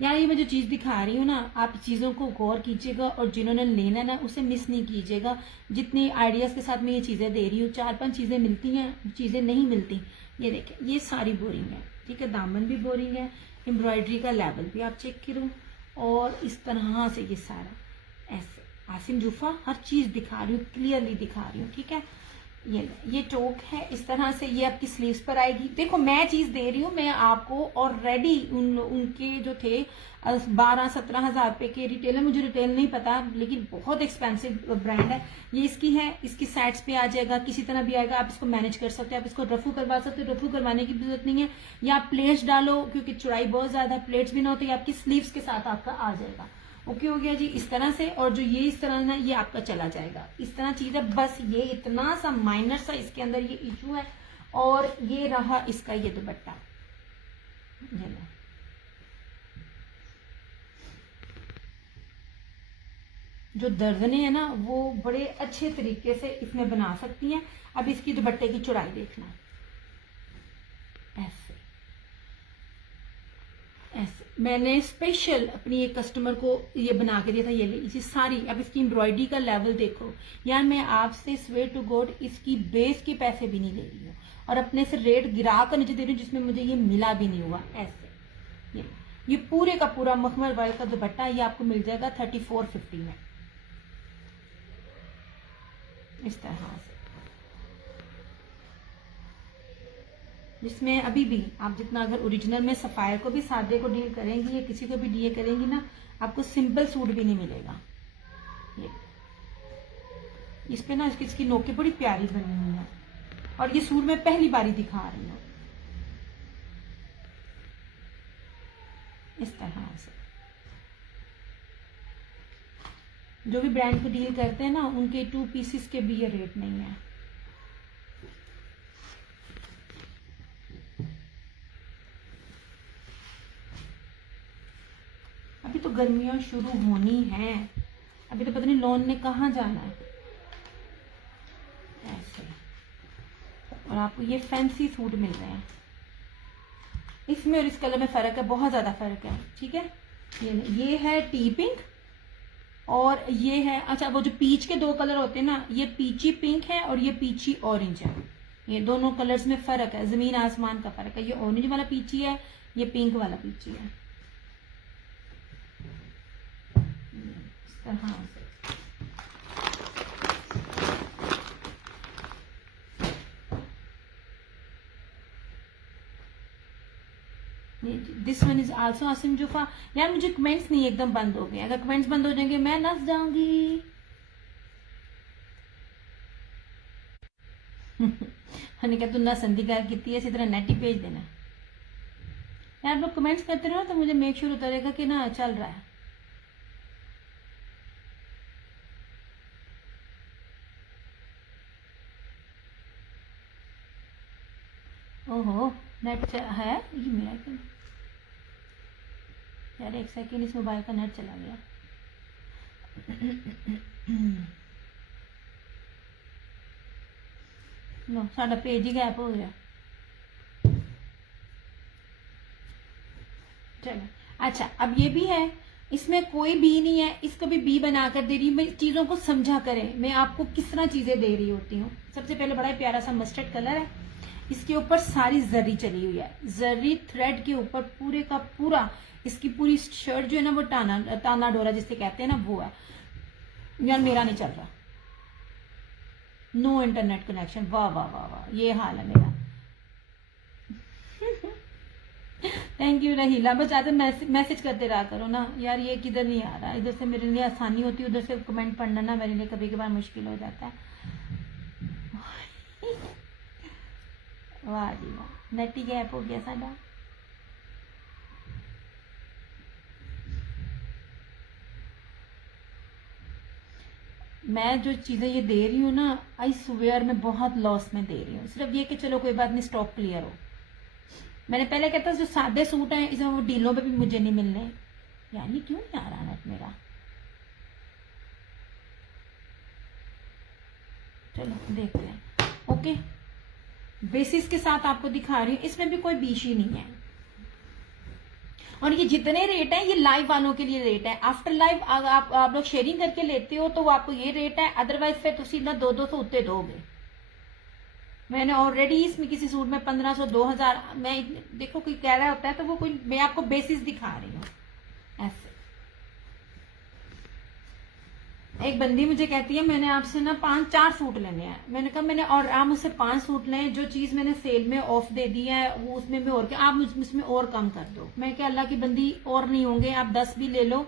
यार। ये मैं जो चीज दिखा रही हूँ ना, आप चीजों को गौर कीजिएगा और जिन्होंने लेना ना उसे मिस नहीं कीजिएगा। जितने आइडियाज के साथ मैं ये चीजें दे रही हूँ, 4-5 चीजें मिलती हैं, चीजें नहीं मिलती। ये देखें ये सारी बोरिंग है, ठीक है, दामन भी बोरिंग है, एम्ब्रॉयडरी का लेवल भी आप चेक करो, और इस तरह से ये सारा ऐसे आसिम जूफा हर चीज दिखा रही हूँ, क्लियरली दिखा रही हूँ, ठीक है। ये टोक है इस तरह से, ये आपकी स्लीव्स पर आएगी। देखो मैं चीज दे रही हूँ, मैं आपको ऑलरेडी उनके जो थे 12-17 हजार रुपए के रिटेलर, मुझे रिटेल नहीं पता, लेकिन बहुत एक्सपेंसिव ब्रांड है। ये इसकी है, इसकी साइड्स पे आ जाएगा, किसी तरह भी आएगा, आप इसको मैनेज कर सकते हैं, आप इसको रफू करवा सकते हो। रफू करवाने की जरूरत नहीं है, या आप प्लेट्स डालो, क्योंकि चौड़ाई बहुत ज्यादा, प्लेट्स भी ना होती, आपकी स्लीव्स के साथ आपका आ जाएगा। ओके हो गया जी इस तरह से। और जो ये इस तरह ना, ये आपका चला जाएगा, इस तरह चीज है। बस ये इतना सा माइनर सा इसके अंदर ये इशू है। और ये रहा इसका ये दुपट्टा, ये लो, जो दर्जने हैं ना वो बड़े अच्छे तरीके से इसमें बना सकती हैं। अब इसकी दुपट्टे की चौड़ाई देखना, ऐसे ऐसे मैंने स्पेशल अपनी एक कस्टमर को ये बना के दिया था। ये लीजिए सारी, अब इसकी एम्ब्रॉयडरी का लेवल देखो यार, मैं आपसे स्वेयर टू गॉड इसकी बेस के पैसे भी नहीं ले रही हूँ, और अपने से रेट गिरा कर नीचे दे रही हूँ, जिसमें मुझे ये मिला भी नहीं हुआ। ऐसे ये ये पूरे का पूरा मखमल वर्क का दुपट्टा ये आपको मिल जाएगा 3450 में, इस तरह से, जिसमें अभी भी आप जितना अगर ओरिजिनल में सफायर को भी सादे को डील करेंगी या किसी को भी डील करेंगी ना, आपको सिंपल सूट भी नहीं मिलेगा। ये इस पे ना इसकी नोकें बड़ी प्यारी बनी हुई है, और ये सूट मैं पहली बारी दिखा रही हूँ इस तरह से। जो भी ब्रांड को डील करते हैं ना, उनके 2 पीसेस के भी ये रेट नहीं है। अभी तो गर्मियां शुरू होनी है, अभी तो पता नहीं लॉन ने कहाँ जाना है ऐसे। और आपको ये फैंसी सूट मिल रहे हैं, इसमें और इस कलर में फर्क है, बहुत ज्यादा फर्क है, ठीक है। ये है टी पिंक और ये है, अच्छा वो जो पीच के 2 कलर होते हैं ना, ये पीची पिंक है और ये पीची ऑरेंज है। ये दोनों कलर्स में फर्क है, जमीन आसमान का फर्क है। ये ऑरेंज वाला पीची है, ये पिंक वाला पीची है, इस तरह से। This one is also Asim जुफा। यार मुझे कमेंट्स नहीं एकदम बंद हो गए, अगर कमेंट्स बंद हो जाएंगे मैं नस जाऊंगी। हमने कहा तू नसन दी गल की, इसी तरह नेट ही भेज देना यार। लोग कमेंट्स करते रहो तो मुझे मेक श्योर होता रहेगा कि ना चल रहा है। ओहो नेट है ये मेरा क्यों यार, एक सेकेंड, इस मोबाइल का नेट चला गया। नो साडा पेज ही गैप हो गया। चलो अच्छा, अब ये भी है, इसमें कोई बी नहीं है, इसको भी बी बनाकर दे रही हूँ। मैं चीजों को समझा करें, मैं आपको किस तरह चीजें दे रही होती हूँ। सबसे पहले बड़ा प्यारा सा मस्टर्ड कलर है, इसके ऊपर सारी जरी चली हुई है, जरी थ्रेड के ऊपर पूरे का पूरा, इसकी पूरी शर्ट जो है ना वो ताना डोरा जिसे कहते हैं ना वो है। यार मेरा नहीं चल रहा, नो इंटरनेट कनेक्शन, वाह वाह वाह वाह, ये हाल है मेरा। थैंक यू रहीला, बस ज्यादा मैसेज करते रहा करो ना यार, ये किधर नहीं आ रहा, इधर से मेरे लिए आसानी होती है, उधर से कमेंट पढ़ना ना मेरे लिए कभी कभार मुश्किल हो जाता है। वाह जी वाह, नेट ही गैप हो गया साडा। मैं जो चीजें ये दे रही हूँ ना, आई स्वेयर में बहुत लॉस में दे रही हूँ। सिर्फ ये कि चलो कोई बात नहीं, स्टॉक क्लियर हो। मैंने पहले कहता जो सादे सूट हैं इसमें वो डीलों पे भी मुझे नहीं मिलने। यानी क्यों नहीं आ रहा नेट मेरा, चलो देखते हैं। ओके, बेसिस के साथ आपको दिखा रही हूँ, इसमें भी कोई बीशी नहीं है। और ये जितने रेट है ये लाइव वालों के लिए रेट है। आफ्टर लाइव आप लोग शेयरिंग करके लेते हो तो वो आपको ये रेट है, अदरवाइज फिर तुसी ना 200 उत्ते दोगे। मैंने ऑलरेडी इसमें किसी सूट में 1500 2000, मैं देखो कोई कह रहा होता है तो वो कोई, मैं आपको बेसिस दिखा रही हूँ ऐसे। एक बंदी मुझे कहती है मैंने आपसे ना 5-4 सूट लेने हैं। मैंने कहा मैंने, और आप मुझसे 5 सूट लें, जो चीज मैंने सेल में ऑफ दे दी है वो उसमें भी और क्या, आप मुझमें और कम कर दो। मैं क्या अल्लाह की बंदी और नहीं होंगे, आप 10 भी ले लो।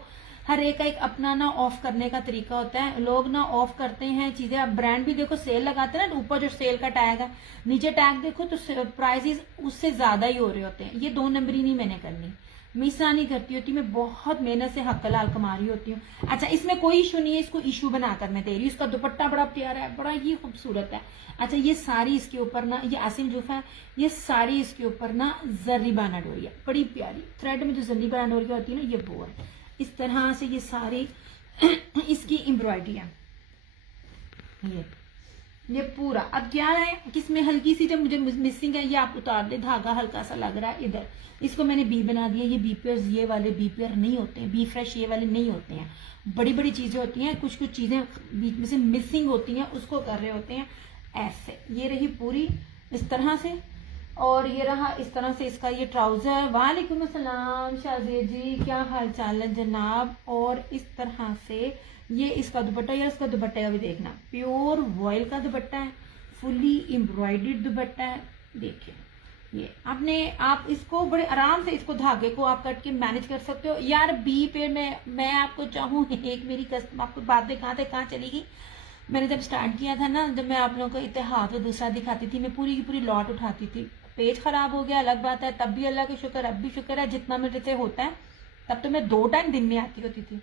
हर एक का एक अपना ना ऑफ करने का तरीका होता है। लोग ना ऑफ करते हैं चीजें, आप ब्रांड भी देखो सेल लगाते हैं ना, ऊपर जो सेल का टैग है, नीचे टैग देखो तो प्राइजेस उससे ज्यादा ही हो रहे होते हैं। ये 2 नंबरी नहीं मैंने करनी, मिसा नहीं करती होती, मैं बहुत मेहनत से हक हलाल कमा रही होती हूँ। अच्छा इसमें कोई इशू नहीं है, इसको इशू बनाकर मैं दे रही हूँ। इसका दुपट्टा बड़ा प्यारा है, बड़ा ही खूबसूरत है। अच्छा ये सारी इसके ऊपर ना, ये आसिम जुफा है, ये सारी इसके ऊपर ना जर्री बाना डोरी है, बड़ी प्यारी थ्रेड में जो जर्री बाना डोरी होती है ना, ये वो है। इस तरह से ये सारी इसकी एम्ब्रॉयडरी है। ये पूरा अब क्या है, किसमें हल्की सी जब मुझे मिसिंग है, ये आप उतार दे, धागा हल्का सा लग रहा है इधर, इसको मैंने बी बना दिया। ये बी पेयर, ये वाले बी पेयर नहीं होते हैं, बी फ्रेश ये वाले नहीं होते हैं। बड़ी बड़ी चीजें होती हैं, कुछ कुछ चीजें बीच में से मिसिंग होती हैं, उसको कर रहे होते हैं ऐसे। ये रही पूरी इस तरह से। और ये रहा इस तरह से इसका ये ट्राउजर। वालेकुम अस्सलाम शाजिया जी, क्या हाल चाल है जनाब। और इस तरह से ये इसका दुपट्टा, यार इसका दुपट्टा का भी देखना, प्योर वॉयल का दुपट्टा है, फुली एम्ब्रॉयडर्ड दुपट्टा है। देखिए ये आपने, आप इसको बड़े आराम से इसको धागे को आप कट के मैनेज कर सकते हो। यार बी पे मैं आपको चाहूँ, एक मेरी कस्टमर, आपको बात कहाँ चली गई। मैंने जब स्टार्ट किया था ना, जब मैं आप लोगों को इतिहास में दूसरा दिखाती थी, मैं पूरी की पूरी लॉट उठाती थी। पेज खराब हो गया अलग बात है, तब भी अल्लाह का शुक्र, अब भी शुक्र है, जितना मेरे से होता है। तब तो मैं 2 टाइम दिन में आती होती थी।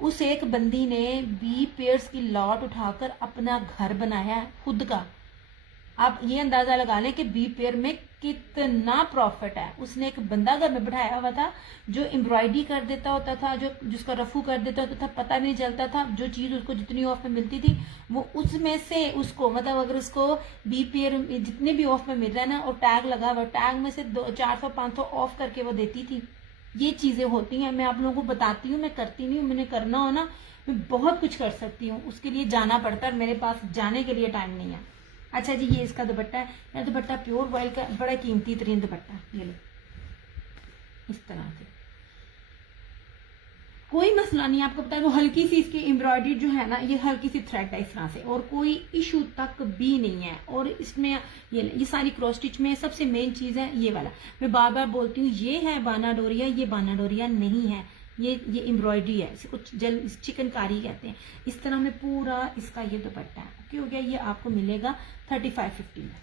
उस एक बंदी ने 20 पेयर्स की लॉट उठाकर अपना घर बनाया है खुद का। आप ये अंदाजा लगा लें कि 20 पेयर में कितना प्रॉफिट है। उसने एक बंदा घर में बैठाया हुआ था जो एम्ब्रॉयडरी कर देता होता था, जो जिसका रफू कर देता होता था, पता नहीं चलता था। जो चीज उसको जितनी ऑफ में मिलती थी वो उसमें से उसको, मतलब अगर उसको 20 पेयर जितने भी ऑफ में मिल रहा है ना, और टैग लगा हुआ, टैग में से 400-500 ऑफ करके वो देती थी। ये चीजें होती हैं, मैं आप लोगों को बताती हूँ, मैं करती नहीं हूँ। मैंने करना हो ना, मैं बहुत कुछ कर सकती हूँ, उसके लिए जाना पड़ता है, मेरे पास जाने के लिए टाइम नहीं है। अच्छा जी, ये इसका दुपट्टा है। यह दुपट्टा प्योर वॉयल का, बड़ा कीमती तरीन दुपट्टा है। ये लो इस तरह से, कोई मसला नहीं। आपको पता है वो हल्की सी इसकी एम्ब्रॉयडरी जो है ना, ये हल्की सी थ्रेड है इस तरह से, और कोई इशू तक भी नहीं है। और इसमें ये सारी क्रॉस स्टिच में सबसे मेन चीज है ये वाला। मैं बार बार बोलती हूँ, ये है बाना डोरिया, ये बाना डोरिया नहीं है, ये एम्ब्रॉयडरी है। इसे कुछ चिकनकारी कहते हैं। इस तरह में पूरा इसका ये दुपट्टा है। ओके हो गया। ये आपको मिलेगा 3550 में।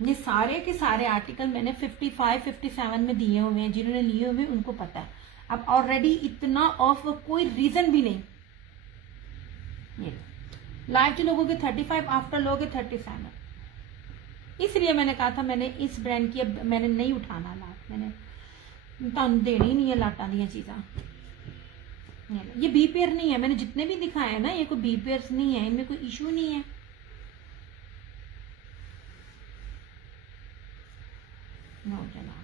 ये सारे के सारे आर्टिकल मैंने 55-57 में दिए हुए हैं। जिन्होंने लिए हुए उनको पता है। अब ऑलरेडी इतना ऑफ, कोई रीजन भी नहीं। ये लाइव जो लोगों के 35, आफ्टर लोगों के 37। इसलिए मैंने कहा था, मैंने इस ब्रांड की अब मैंने नहीं उठाना लाट, मैंने देनी नहीं है लाटा दिया चीजा। ये बी पेयर नहीं है, मैंने जितने भी दिखाए हैं ना, ये कोई बी पेयर्स नहीं है, इनमें कोई इशू नहीं है। नो जनाब,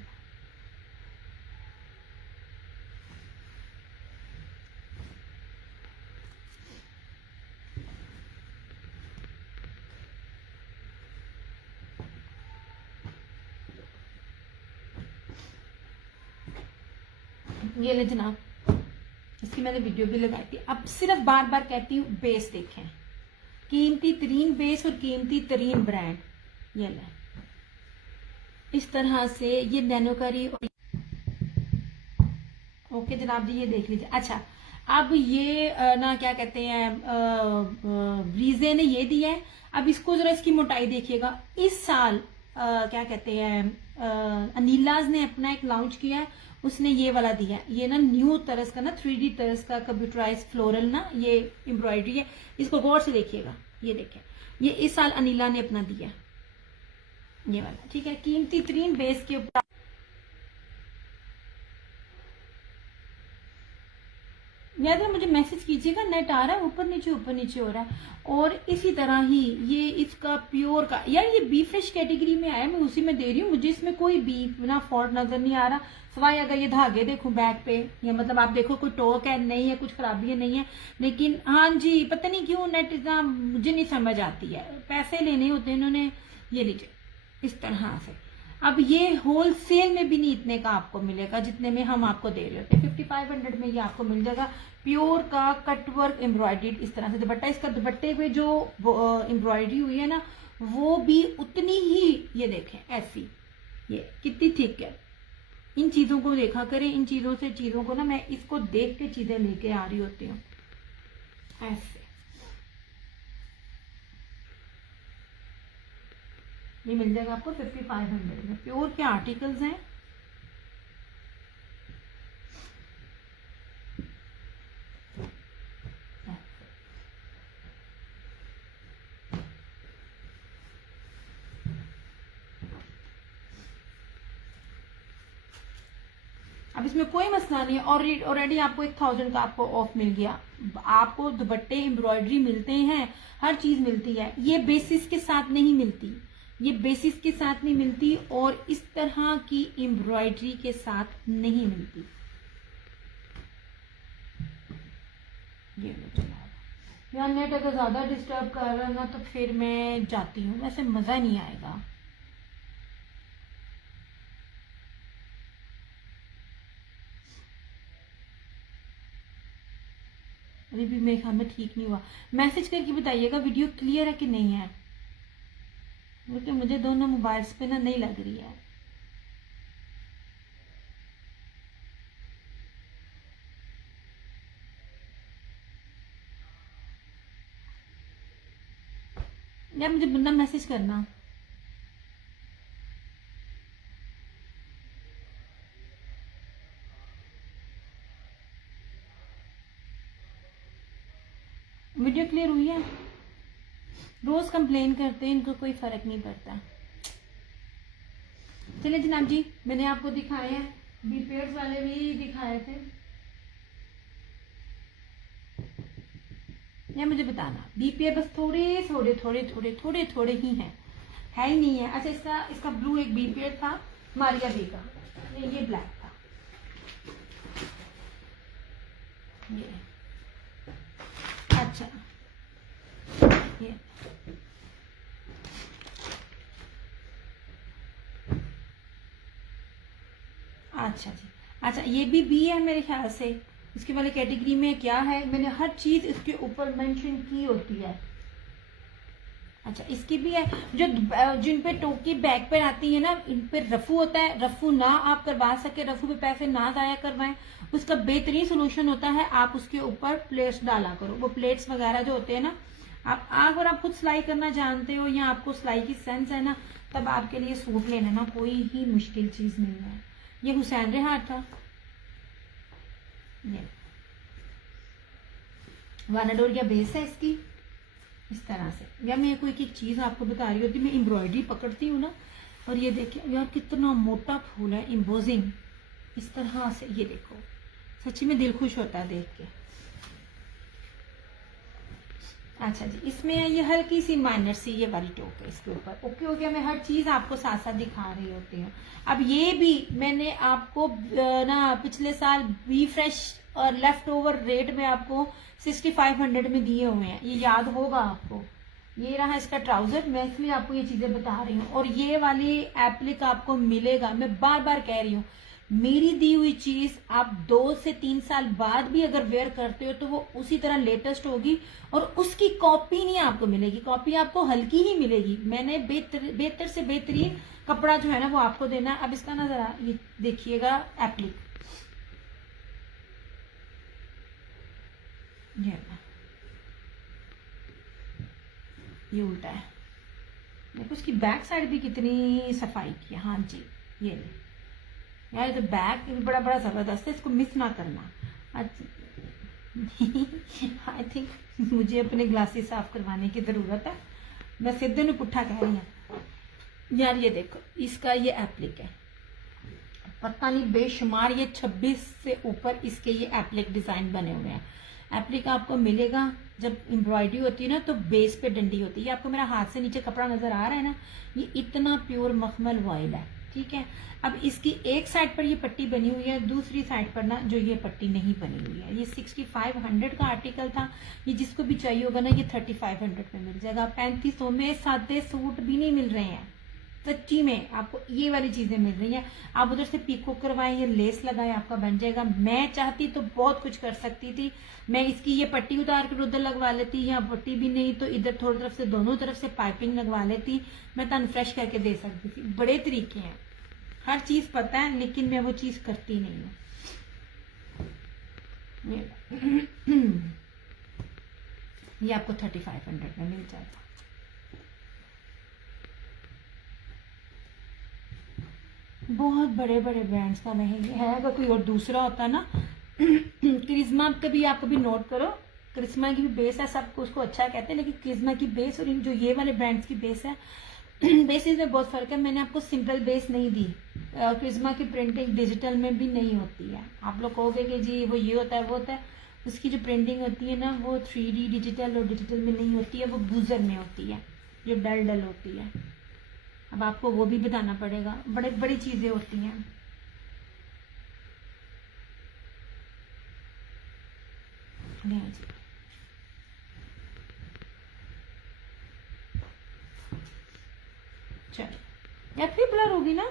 ये ले जनाब, इसकी मैंने वीडियो भी लगाई थी। अब सिर्फ बार बार कहती हूँ, बेस देखें, कीमती तरीन बेस और कीमती तरीन ब्रांड। ये ले इस तरह से, ये नैनोकारी। ओके जनाब जी, ये देख लीजिए। अच्छा, अब ये ना क्या कहते हैं, ब्रीजे ने ये दिया है। अब इसको जरा इसकी मोटाई देखिएगा। इस साल क्या कहते हैं, अनीलाज ने अपना एक लॉन्च किया है, उसने ये वाला दिया है। ये ना न्यू तरस का ना, 3D तरस का कंप्यूटराइज फ्लोरल ना, ये एम्ब्रॉयडरी है। इसको गौर से देखिएगा। ये देखें, ये इस साल अनीला ने अपना दिया, ये वाला। ठीक है, कीमती तरीन बेस के ऊपर। याद है, मुझे मैसेज कीजिएगा, नेट आ रहा है, ऊपर नीचे हो रहा है। और इसी तरह ही ये इसका प्योर का, यार ये बी फ्रेश कैटेगरी में आया, मैं उसी में दे रही हूँ। मुझे इसमें कोई बी ना फॉल्ट नजर नहीं आ रहा, सवाई अगर ये धागे देखूं बैक पे, या मतलब आप देखो कोई टोक है नहीं है, कुछ खराबी नहीं है। लेकिन हाँ जी, पता नहीं क्यों नेट इतना मुझे नहीं समझ आती है। पैसे लेने होते हैं इन्होंने। ये लीजिए इस तरह से। अब ये होलसेल में भी नहीं इतने का आपको मिलेगा जितने में हम आपको दे रहे होते हैं। 5500 में ये आपको मिल जाएगा। प्योर का कटवर्क एम्ब्रॉयडरी इस तरह से दुपट्टा। इसका दुपट्टे पे जो एम्ब्रॉयडरी हुई है ना, वो भी उतनी ही, ये देखें ऐसी, ये कितनी थिक है। इन चीजों को देखा करें, इन चीजों को ना, मैं इसको देख के चीजें लेके आ रही होती हूँ ऐसे। ये मिल जाएगा आपको 5500 में। प्योर के आर्टिकल्स हैं। अब इसमें कोई मसला नहीं है। ऑलरेडी आपको 1000 का आपको ऑफ मिल गया। आपको दुपट्टे एम्ब्रॉयडरी मिलते हैं, हर चीज मिलती है। ये बेसिस के साथ नहीं मिलती, ये बेसिस के साथ नहीं मिलती, और इस तरह की एम्ब्रॉयडरी के साथ नहीं मिलती। ये लो चला, यार नेट अगर ज़्यादा डिस्टर्ब कर रहा है ना तो फिर मैं जाती हूँ, वैसे मज़ा नहीं आएगा। अभी भी मेरे ख्याल में ठीक नहीं हुआ। मैसेज करके बताइएगा वीडियो क्लियर है कि नहीं है, क्योंकि मुझे दोनों मोबाइल्स पे ना नहीं लग रही है। यार मुझे बंदा मैसेज करना। वीडियो क्लियर हुई है? रोज कंप्लेन करते हैं, इनको कोई फर्क नहीं पड़ता। चलिए जनाब जी, मैंने आपको दिखाए हैं, बीपीएड्स वाले भी दिखाए थे। या मुझे बताना बीपीएड बस थोड़े थोड़े थोड़े थोड़े थोड़े थोड़े ही हैं, है ही नहीं है। अच्छा इसका ब्लू एक बीपीएड था मारिया बी का, ये ब्लैक था, ये अच्छा ये अच्छा जी। अच्छा ये भी बी है मेरे ख्याल से, इसके वाले कैटेगरी में क्या है, मैंने हर चीज इसके ऊपर मेंशन की होती है। अच्छा इसकी भी है, जो जिन पे टोकी बैक पर आती है ना, इन पे रफू होता है, रफू ना आप करवा सके, रफू पे पैसे ना जाया करवाएं, उसका बेहतरीन सोल्यूशन होता है आप उसके ऊपर प्लेट्स डाला करो। वो प्लेट्स वगैरह जो होते हैं ना, आप अगर आप खुद सिलाई करना जानते हो या आपको सिलाई की सेंस है ना, तब आपके लिए सूट लेना ना कोई ही मुश्किल चीज नहीं है। ये हुसैन रेहार था, ये वानाडोरिया बेस है इसकी, इस तरह से। या मैं कोई एक चीज आपको बता रही होती, मैं एम्ब्रॉयडरी पकड़ती हूँ ना, और ये देखिए यार कितना मोटा फूल है, एम्बोजिंग इस तरह से, ये देखो सच्ची में दिल खुश होता है देख के। अच्छा जी, इसमें ये हल्की सी माइनर सी ये वाली टोक है इसके ऊपर। ओके हो गया, मैं हर चीज आपको साथ साथ दिखा रही होती हूँ। अब ये भी मैंने आपको ना पिछले साल बी फ्रेश और लेफ्ट ओवर रेट में आपको 6500 में दिए हुए हैं, ये याद होगा आपको। ये रहा इसका ट्राउजर, मैं इसलिए आपको ये चीजें बता रही हूँ। और ये वाली एप्लिक आपको मिलेगा, मैं बार बार कह रही हूँ, मेरी दी हुई चीज आप 2 से 3 साल बाद भी अगर वेयर करते हो तो वो उसी तरह लेटेस्ट होगी, और उसकी कॉपी नहीं आपको मिलेगी, कॉपी आपको हल्की ही मिलेगी। मैंने बेहतर से बेहतरीन कपड़ा जो है ना वो आपको देना है। अब इसका ना जरा ये देखिएगा एप्लिक, ये उल्टा है, देखो उसकी बैक साइड भी कितनी सफाई की है। हाँ जी ये ले यार, ये तो बैक भी बड़ा बड़ा जबरदस्त है, इसको मिस ना करना। आई थिंक मुझे अपने ग्लासेस साफ करवाने की जरूरत है, मैं सीधे ने पुट्ठा कह रही हूँ। यार ये देखो इसका ये एप्लिक है, पता नहीं बेशुमार ये 26 से ऊपर इसके ये एप्लिक डिजाइन बने हुए हैं। एप्लिक आपको मिलेगा, जब एम्ब्रॉयडरी होती है ना तो बेस पे डंडी होती है। ये आपको मेरा हाथ से नीचे कपड़ा नजर आ रहा है ना, ये इतना प्योर मखमल वॉइल है, ठीक है। अब इसकी एक साइड पर ये पट्टी बनी हुई है, दूसरी साइड पर ना जो ये पट्टी नहीं बनी हुई है। ये 6500 का आर्टिकल था, ये जिसको भी चाहिए होगा ना ये 3500 में मिल जाएगा। 3500 में सादे सूट भी नहीं मिल रहे हैं, सच्ची में आपको ये वाली चीजें मिल रही हैं। आप उधर से पीको करवाएं या लेस लगाएं, आपका बन जाएगा। मैं चाहती तो बहुत कुछ कर सकती थी, मैं इसकी ये पट्टी उतार कर उधर लगवा लेती, या पट्टी भी नहीं तो इधर थोड़ी तरफ से दोनों तरफ से पाइपिंग लगवा लेती, मैं तन फ्रेश करके दे सकती थी। बड़े तरीके हैं, हर चीज पता है, लेकिन मैं वो चीज करती नहीं हूँ। ये आपको 3500 में मिल जाएगा। बहुत बड़े बड़े ब्रांड्स का नहीं है, अगर कोई और दूसरा होता ना करिश्मा का भी आप कभी नोट करो, करिश्मा की भी बेस है, सब उसको अच्छा कहते हैं, लेकिन करिश्मा की बेस और इन जो ये वाले ब्रांड्स की बेस है बेसिस में बहुत फर्क है। मैंने आपको सिंगल बेस नहीं दी, करिश्मा की प्रिंटिंग डिजिटल में भी नहीं होती है। आप लोग कहोगे कि जी वो ये होता है वो होता है, उसकी जो प्रिंटिंग होती है ना वो 3D डिजिटल और डिजिटल में नहीं होती है, वो बूजर में होती है जो डल डल होती है। अब आपको वो भी बताना पड़ेगा, बड़े बड़ी चीजें होती हैं। या फिर ब्लर होगी ना,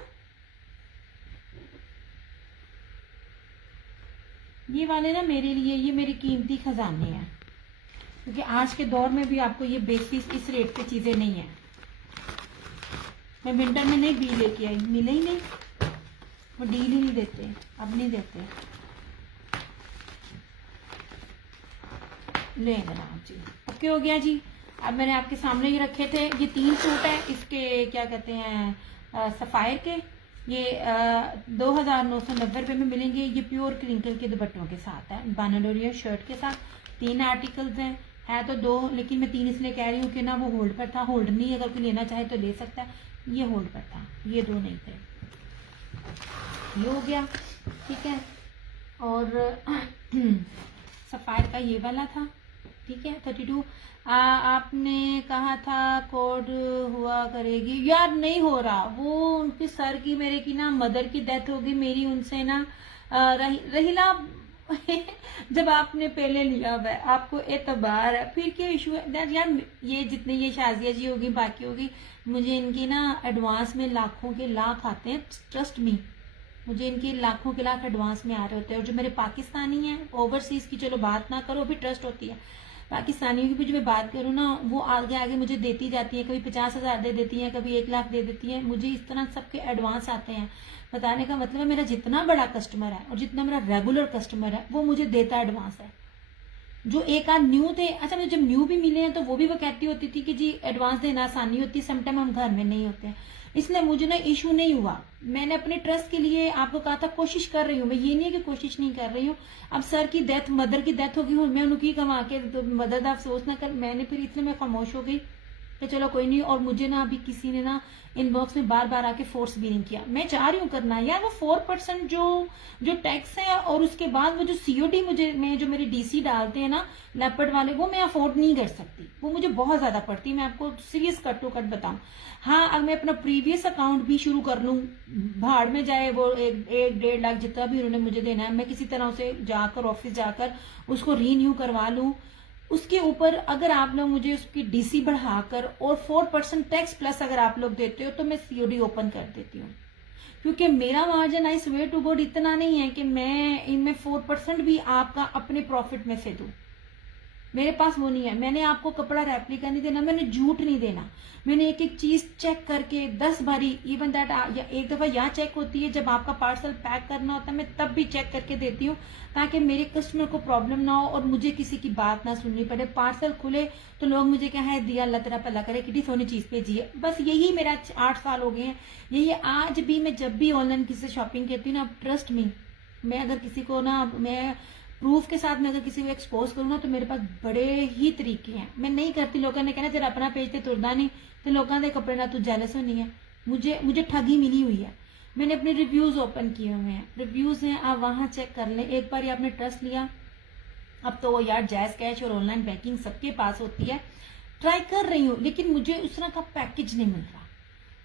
ये वाले ना मेरे लिए ये मेरी कीमती खजाने हैं, क्योंकि आज के दौर में भी आपको ये बेसिस इस रेट पे चीजें नहीं है। मैं विंटर में नहीं बी लेके आई, मिले ही नहीं, वो डील ही नहीं देते, अब नहीं देते। ले जनाब जी, ओके हो गया जी। अब मैंने आपके सामने ये रखे थे, ये 3 सूट है, इसके क्या कहते हैं सफायर के, ये 2990 रुपये में मिलेंगे। ये प्योर क्रिंकल के दुपट्टों के साथ है, बानाडोरिया शर्ट के साथ। 3 आर्टिकल्स हैं, है तो 2, लेकिन मैं 3 इसलिए कह रही हूँ कि ना वो होल्ड पर था, होल्ड नहीं, अगर कोई लेना चाहे तो ले सकता है। ये होल्ड पर था, ये 2 नहीं थे। ये हो गया, ठीक है। और सफायर का ये वाला था, ठीक है 32। आपने कहा था कोड हुआ करेगी, यार नहीं हो रहा, वो उनके सर की मेरे की ना मदर की डेथ होगी, मेरी उनसे ना रहीला जब आपने पहले लिया हुआ है, आपको एतबार है, फिर क्या इशू है यार। ये जितने ये शाजिया जी होगी, बाकी होगी, मुझे इनकी ना एडवांस में लाखों के लाख आते हैं, ट्रस्ट मी, मुझे इनके लाखों के लाख एडवांस में आ रहे होते हैं। और जो मेरे पाकिस्तानी हैं, ओवरसीज की चलो बात ना करो, भी ट्रस्ट होती है, पाकिस्तानियों की भी जो मैं बात करूँ ना, वो आगे आगे मुझे देती जाती है, कभी 50,000 दे देती हैं, कभी 1 लाख दे देती हैं, मुझे इस तरह सबके एडवांस आते हैं। बताने का मतलब है मेरा जितना बड़ा कस्टमर है और जितना मेरा रेगुलर कस्टमर है, वो मुझे देता एडवांस है। जो एक आध न्यू थे, अच्छा मुझे जब न्यू भी मिले हैं तो वो भी वो कहती होती थी कि जी एडवांस देना आसानी होती है, समटाइम हम घर में नहीं होते हैं, इसलिए मुझे ना इशू नहीं हुआ। मैंने अपने ट्रस्ट के लिए आपको कहा था कोशिश कर रही हूँ मैं, ये नहीं है कि कोशिश नहीं कर रही हूँ। अब सर की डेथ, मदर की डेथ होगी, मैं उनकी कमा के तो मदर का अफसोस ना कर, मैंने फिर इसलिए मैं खामोश हो गई कि चलो कोई नहीं। और मुझे ना अभी किसी ने ना इनबॉक्स में बार बार आके फोर्स भी नहीं किया, मैं चाह रही हूँ करना यार। वो 4% जो टैक्स है और उसके बाद वो जो सीओडी मुझे मैं जो मेरे डीसी डालते हैं ना लेपर्ड वाले, वो मैं अफोर्ड नहीं कर सकती, वो मुझे बहुत ज्यादा पड़ती है। मैं आपको सीरियस कट टू कट बताऊं, हाँ अगर मैं अपना प्रीवियस अकाउंट भी शुरू कर लूं, भाड़ में जाए वो 1-1.5 लाख जितना भी उन्होंने मुझे देना है, मैं किसी तरह उसे जाकर ऑफिस जाकर उसको रीन्यू करवा लूं, उसके ऊपर अगर आप लोग मुझे उसकी डीसी बढ़ाकर और 4% टैक्स प्लस अगर आप लोग देते हो तो मैं सीओडी ओपन कर देती हूँ। क्योंकि मेरा margin I swear to God इतना नहीं है कि मैं इनमें 4% भी आपका अपने प्रॉफिट में से दूं, मेरे पास वो नहीं है। मैंने आपको कपड़ा रेप्लिका नहीं देना, मैंने झूठ नहीं देना, मैंने एक एक चीज चेक करके 10 बारी, इवन दैट एक दफा यहाँ चेक होती है जब आपका पार्सल पैक करना होता है, मैं तब भी चेक करके देती हूँ ताकि मेरे कस्टमर को प्रॉब्लम ना हो और मुझे किसी की बात ना सुननी पड़े। पार्सल खुले तो लोग मुझे क्या है, दिया अल्लाह तेरा भला करे, कितनी सोनी चीज भेजी है, बस यही मेरा 8 साल हो गए हैं। यही आज भी मैं जब भी ऑनलाइन किसी से शॉपिंग करती हूँ ना, ट्रस्ट मी, मैं अगर किसी को ना, मैं प्रूफ के साथ में अगर किसी को एक्सपोज करूँ ना, तो मेरे पास बड़े ही तरीके हैं। मैं नहीं करती, लोगों ने कहना जरा अपना पेज ते तुरदा नहीं तो लोगों के कपड़े ना तू जेलस होनी है। मुझे ठगी मिली हुई है, मैंने अपने रिव्यूज ओपन किए हुए हैं, रिव्यूज हैं, आप वहां चेक कर लें। एक बार आपने ट्रस्ट लिया, अब तो यार जैज कैश और ऑनलाइन बैंकिंग सबके पास होती है, ट्राई कर रही हूँ, लेकिन मुझे उस तरह का पैकेज नहीं मिल रहा।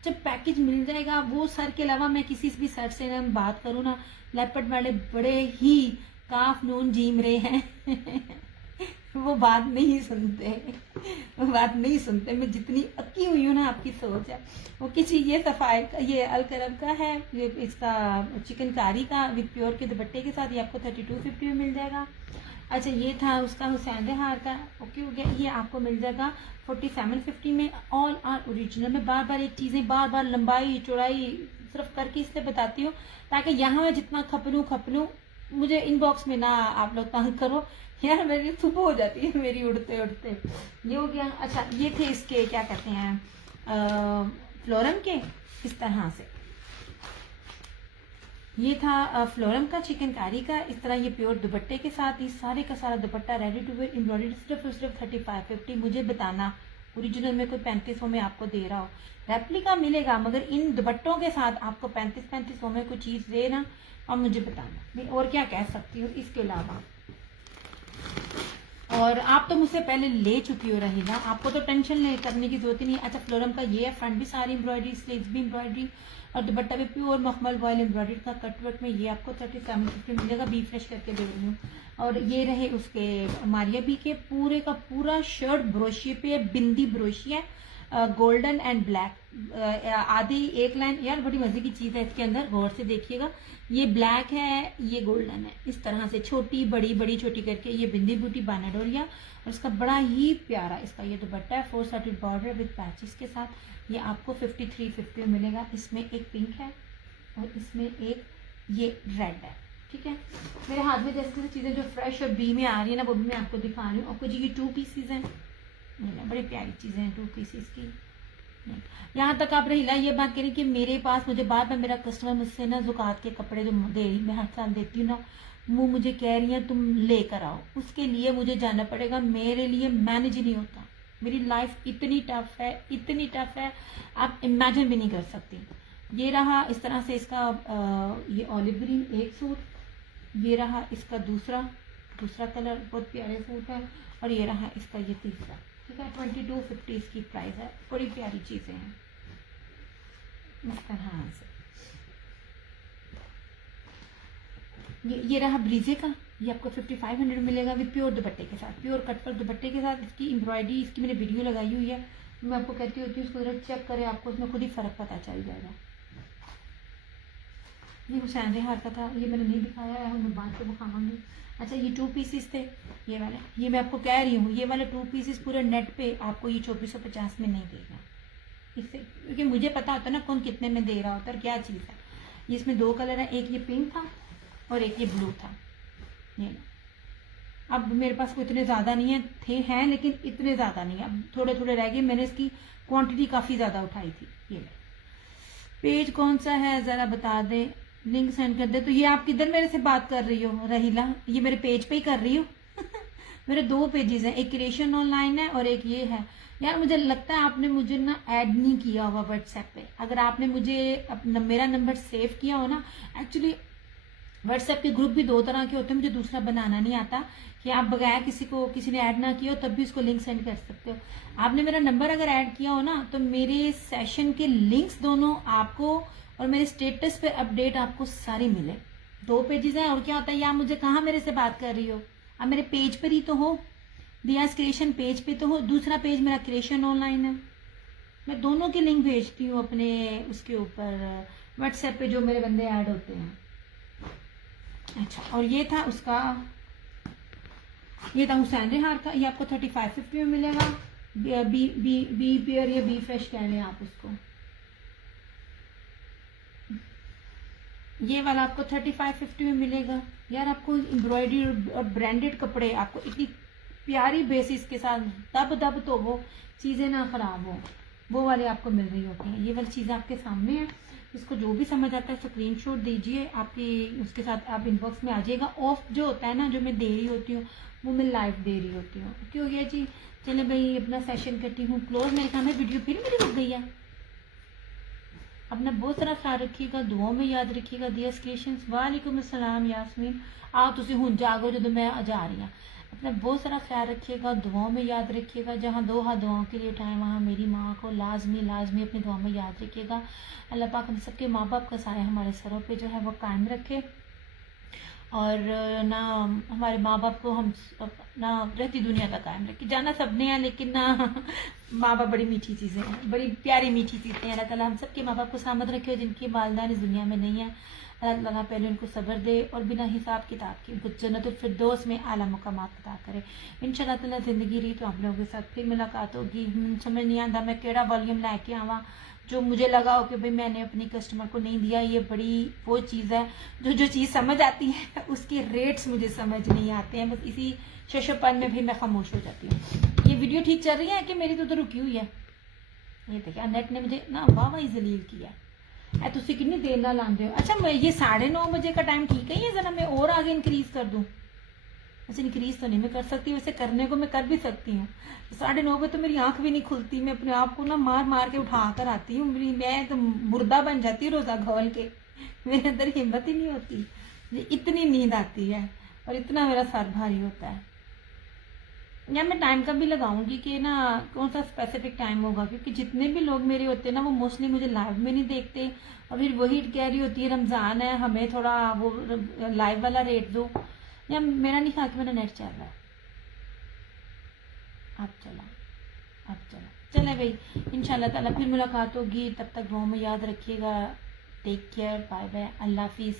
जब पैकेज मिल जाएगा, वो सर के अलावा मैं किसी भी सर से बात करूँ ना, लेपर्ड वाले बड़े ही काफ नून जीम रहे हैं वो बात नहीं सुनते, वो बात नहीं सुनते। मैं जितनी अक्की हुई हूँ ना, आपकी सोच है वो किसी, ये सफायर का, ये अलकरम का है, ये इसका चिकनकारी का विद प्योर के दुपट्टे के साथ, ये आपको 3250 में मिल जाएगा। अच्छा ये था उसका हुसैन हार का, ओके हो गया। ये आपको मिल जाएगा 4750 में, ऑल आर ओरिजिनल। मैं बार बार एक चीजें बार बार लंबाई चौड़ाई सिर्फ करके इसलिए बताती हूँ ताकि यहाँ मैं जितना खपलूं मुझे इनबॉक्स में ना आप लोग तंग करो यार, मेरी सुबह हो जाती है मेरी उड़ते उड़ते। ये हो गया। अच्छा ये थे इसके क्या कहते हैं फ्लोरम के, इस तरह से ये था फ्लोरम का चिकनकारी का, इस तरह ये प्योर दुपट्टे के साथ, ये सारे का सारा dupatta ready to wear embroidered, सिर्फ 3550। मुझे बताना ओरिजिनल में कोई 3500 में आपको दे रहा हो, रेप्लिका मिलेगा, मगर इन दुपट्टों के साथ आपको 3500 में कोई चीज दे ना, और मुझे बताना, मैं और क्या कह सकती हूँ इसके अलावा। और आप तो मुझसे पहले ले चुकी हो रही ना, आपको तो टेंशन करने की जरूरत ही नहीं। अच्छा फ्लोरम का ये है, फ्रंट भी सारी एम्ब्रॉयडरी, स्लीव्स भी एम्ब्रॉयडरी, और दुपट्टा भी प्योर मखमल वॉयल एम्ब्रॉयडरी का कटवर्क में, ये आपको 3750 मिलेगा, बी फ्रेश करके दे रही हूँ। और ये रहे उसके मारिया बी के, पूरे का पूरा शर्ट ब्रोशिए पे है, बिंदी ब्रोशिया, गोल्डन एंड ब्लैक, आधी एक लाइन। यार बड़ी मजे की चीज है इसके अंदर, गौर से देखिएगा। ये ब्लैक है, ये गोल्डन है, इस तरह से छोटी बड़ी बड़ी छोटी करके ये बिंदी बूटी बानाडोरिया। और इसका बड़ा ही प्यारा इसका ये दुपट्टा है, 4 साइडेड बॉर्डर विद पैचेस के साथ। ये आपको 5350 में मिलेगा। इसमें एक पिंक है और इसमें एक ये रेड है। ठीक है, मेरे हाथ में जैसे जैसे चीजें जो फ्रेश और बी में आ रही है ना, वो भी मैं आपको दिखा रही हूँ। आपको जी ये 2 पीसीज हैं, बड़ी प्यारी चीजें हैं 2 पीसीज की। यहाँ तक आप रहीला ये बात करें कि मेरे पास, मुझे बार बार मेरा कस्टमर मुझसे ना जुकात के कपड़े जो दे रही, मैं हर साल देती हूँ ना, वो मुझे कह रही है तुम लेकर आओ। उसके लिए मुझे जाना पड़ेगा, मेरे लिए मैनेज नहीं होता। मेरी लाइफ इतनी टफ है, इतनी टफ है, आप इमेजिन भी नहीं कर सकती। ये रहा इस तरह से इसका ये ऑलिव ग्रीन एक सूट, ये रहा इसका दूसरा कलर, बहुत प्यारे सूट है। और ये रहा इसका ये तीसरा। ठीक है, 2250 इसकी प्राइस है। बड़ी प्यारी चीजें हैं इस तरह से। ये रहा ब्रीजे का, ये आपको 5500 मिलेगा विद प्योर दुपट्टे के साथ, प्योर कटवर्क दुपट्टे के साथ। इसकी एम्ब्रॉयडरी, इसकी मैंने वीडियो लगाई हुई है, मैं आपको कहती होती हूँ उसको जरा चेक करें, आपको उसमें खुद ही फर्क पता चल जाएगा। ये हुसैन रेहार का था, ये मैंने नहीं दिखाया है, मैं बाद में दिखाऊंगी। अच्छा, ये 2 पीसेस थे ये वाले, ये मैं आपको कह रही हूँ ये वाले 2 पीसेस पूरे नेट पे आपको ये 2450 में नहीं देगा इससे, क्योंकि मुझे पता होता है ना कौन कितने में दे रहा होता है, क्या चीज़ है। ये इसमें 2 कलर है, एक ये पिंक था और एक ये ब्लू था। ये अब मेरे पास कोई इतने ज़्यादा नहीं है, हैं लेकिन इतने ज़्यादा नहीं है, अब थोड़े थोड़े रह गए। मैंने इसकी क्वांटिटी काफ़ी ज़्यादा उठाई थी। ये पेज कौन सा है ज़रा बता दें, लिंक सेंड कर दे। तो ये आप किधर मेरे से बात कर रही हो रहीला? ये मेरे पेज पे ही कर रही हो। मेरे 2 पेजेस हैं, एक क्रिएशन ऑनलाइन है और एक ये है। यार मुझे लगता है आपने मुझे ना ऐड नहीं किया हुआ व्हाट्सएप पे। अगर आपने मुझे मेरा नंबर सेव किया हो ना, एक्चुअली व्हाट्सएप के ग्रुप भी 2 तरह के होते हैं, मुझे दूसरा बनाना नहीं आता कि आप बगैर किसी ने ऐड ना किया हो तब भी उसको लिंक सेंड कर सकते हो। आपने मेरा नंबर अगर ऐड किया हो ना, तो मेरे सेशन के लिंक्स दोनों आपको और मेरे स्टेटस पे अपडेट आपको सारी मिले। 2 पेजेस हैं और क्या होता है, या मुझे कहाँ मेरे से बात कर रही हो, आप मेरे पेज पर ही तो हो, दियाज क्रिएशन पेज पे तो हो। दूसरा पेज मेरा क्रिएशन ऑनलाइन है, मैं दोनों की लिंक भेजती हूँ अपने उसके ऊपर व्हाट्सएप पे जो मेरे बंदे ऐड होते हैं। अच्छा, और ये था उसका, ये था हुसैन रेहार का, ये आपको 3550 में मिलेगा। बी प्योर या बी फ्रेश कह लें आप उसको। ये वाला आपको 3550 में मिलेगा। यार आपको एम्ब्रॉयडरी और ब्रांडेड कपड़े आपको इतनी प्यारी बेसिस के साथ दब तो वो चीज़ें ना खराब हो, वो वाले आपको मिल रही होती हैं। ये वाली चीज़ आपके सामने है, इसको जो भी समझ आता है स्क्रीनशॉट दीजिए, आपकी उसके साथ आप इनबॉक्स में आ जाइएगा। ऑफ जो होता है ना, जो मैं दे रही होती हूँ वो मैं लाइव दे रही होती हूँ। क्यों गया जी, चले भाई अपना सेशन करती हूँ क्लोज। मेरे सामने वीडियो फिर मेरी रुक गई है। अपना बहुत सारा ख्याल रखिएगा, दुआओं में याद रखिएगा। दिया क्रिएशंस, वालेकुम अस्सलाम यास्मीन, आओ तुसी हुन जागो जो मैं जा रही हूँ। अपना बहुत सारा ख्याल रखिएगा, दुआओं में याद रखिएगा। जहाँ 2 हाथ दुआओं के लिए उठाएं, वहाँ मेरी माँ को लाजमी अपनी दुआ में याद रखिएगा। अल्लाह पाक हम सबके माँ बाप का साया हमारे सरों पे जो है वो कायम रखे, और ना हमारे माँ बाप को हम ना रहती दुनिया का कायम रखे। जाना सबने है लेकिन ना माँ बाप बड़ी मीठी चीज़ें हैं, बड़ी प्यारी मीठी चीज़ें हैं। अल्लाह ताला हम सबके माँ बाप को सलामत रखे, जिनकी वालिदैन इस दुनिया में नहीं है। अल्लाह ताला पहले उनको सब्र दे और बिना हिसाब किताब के उनको जन्नतुल फिरदौस में आला मुकामात अता करे। इंशाअल्लाह ताला ज़िंदगी रही तो आप लोगों के साथ फिर मुलाकात होगी। समझ नहीं आता मैं केड़ा वॉल्यूम लैके आवा जो मुझे लगा हो कि भाई मैंने अपनी कस्टमर को नहीं दिया। ये बड़ी वो चीज़ है, जो चीज़ समझ आती है उसके रेट्स मुझे समझ नहीं आते हैं, बस इसी शशोपन में भी मैं खामोश हो जाती हूँ। ये वीडियो ठीक चल रही है कि मेरी तो रुकी हुई है? ये देखिए नेट ने मुझे ना वाह जलील किया है। तुसी कितनी देर ना लाते हो? अच्छा, मैं ये 9:30 बजे का टाइम ठीक है? ये जरा मैं और आगे इंक्रीज कर दूं? वैसे इंक्रीज तो नहीं मैं कर सकती, वैसे करने को मैं कर भी सकती हूँ। 9:30 बजे तो मेरी आंख भी नहीं खुलती, मैं अपने आप को ना मार के उठा कर आती हूँ। मैं तो मुर्दा बन जाती हूँ रोजा खोल के, मेरे अंदर हिम्मत ही नहीं होती। इतनी नींद आती है और इतना मेरा सर भारी होता है। या मैं टाइम का भी लगाऊंगी कि ना कौन सा स्पेसिफिक टाइम होगा, क्योंकि जितने भी लोग मेरे होते हैं ना वो मोस्टली मुझे लाइव में नहीं देखते, और फिर वही कह रही होती है रमज़ान है हमें थोड़ा वो लाइव वाला रेट दो। या मेरा नहीं ख्याल कि मेरा नेट चल रहा है, अब चला अब चले भाई, इंशाल्लाह ताला फिर मुलाकात होगी, तब तक दुआ में याद रखिएगा। टेक केयर, बाय बाय, अल्लाह हाफिज।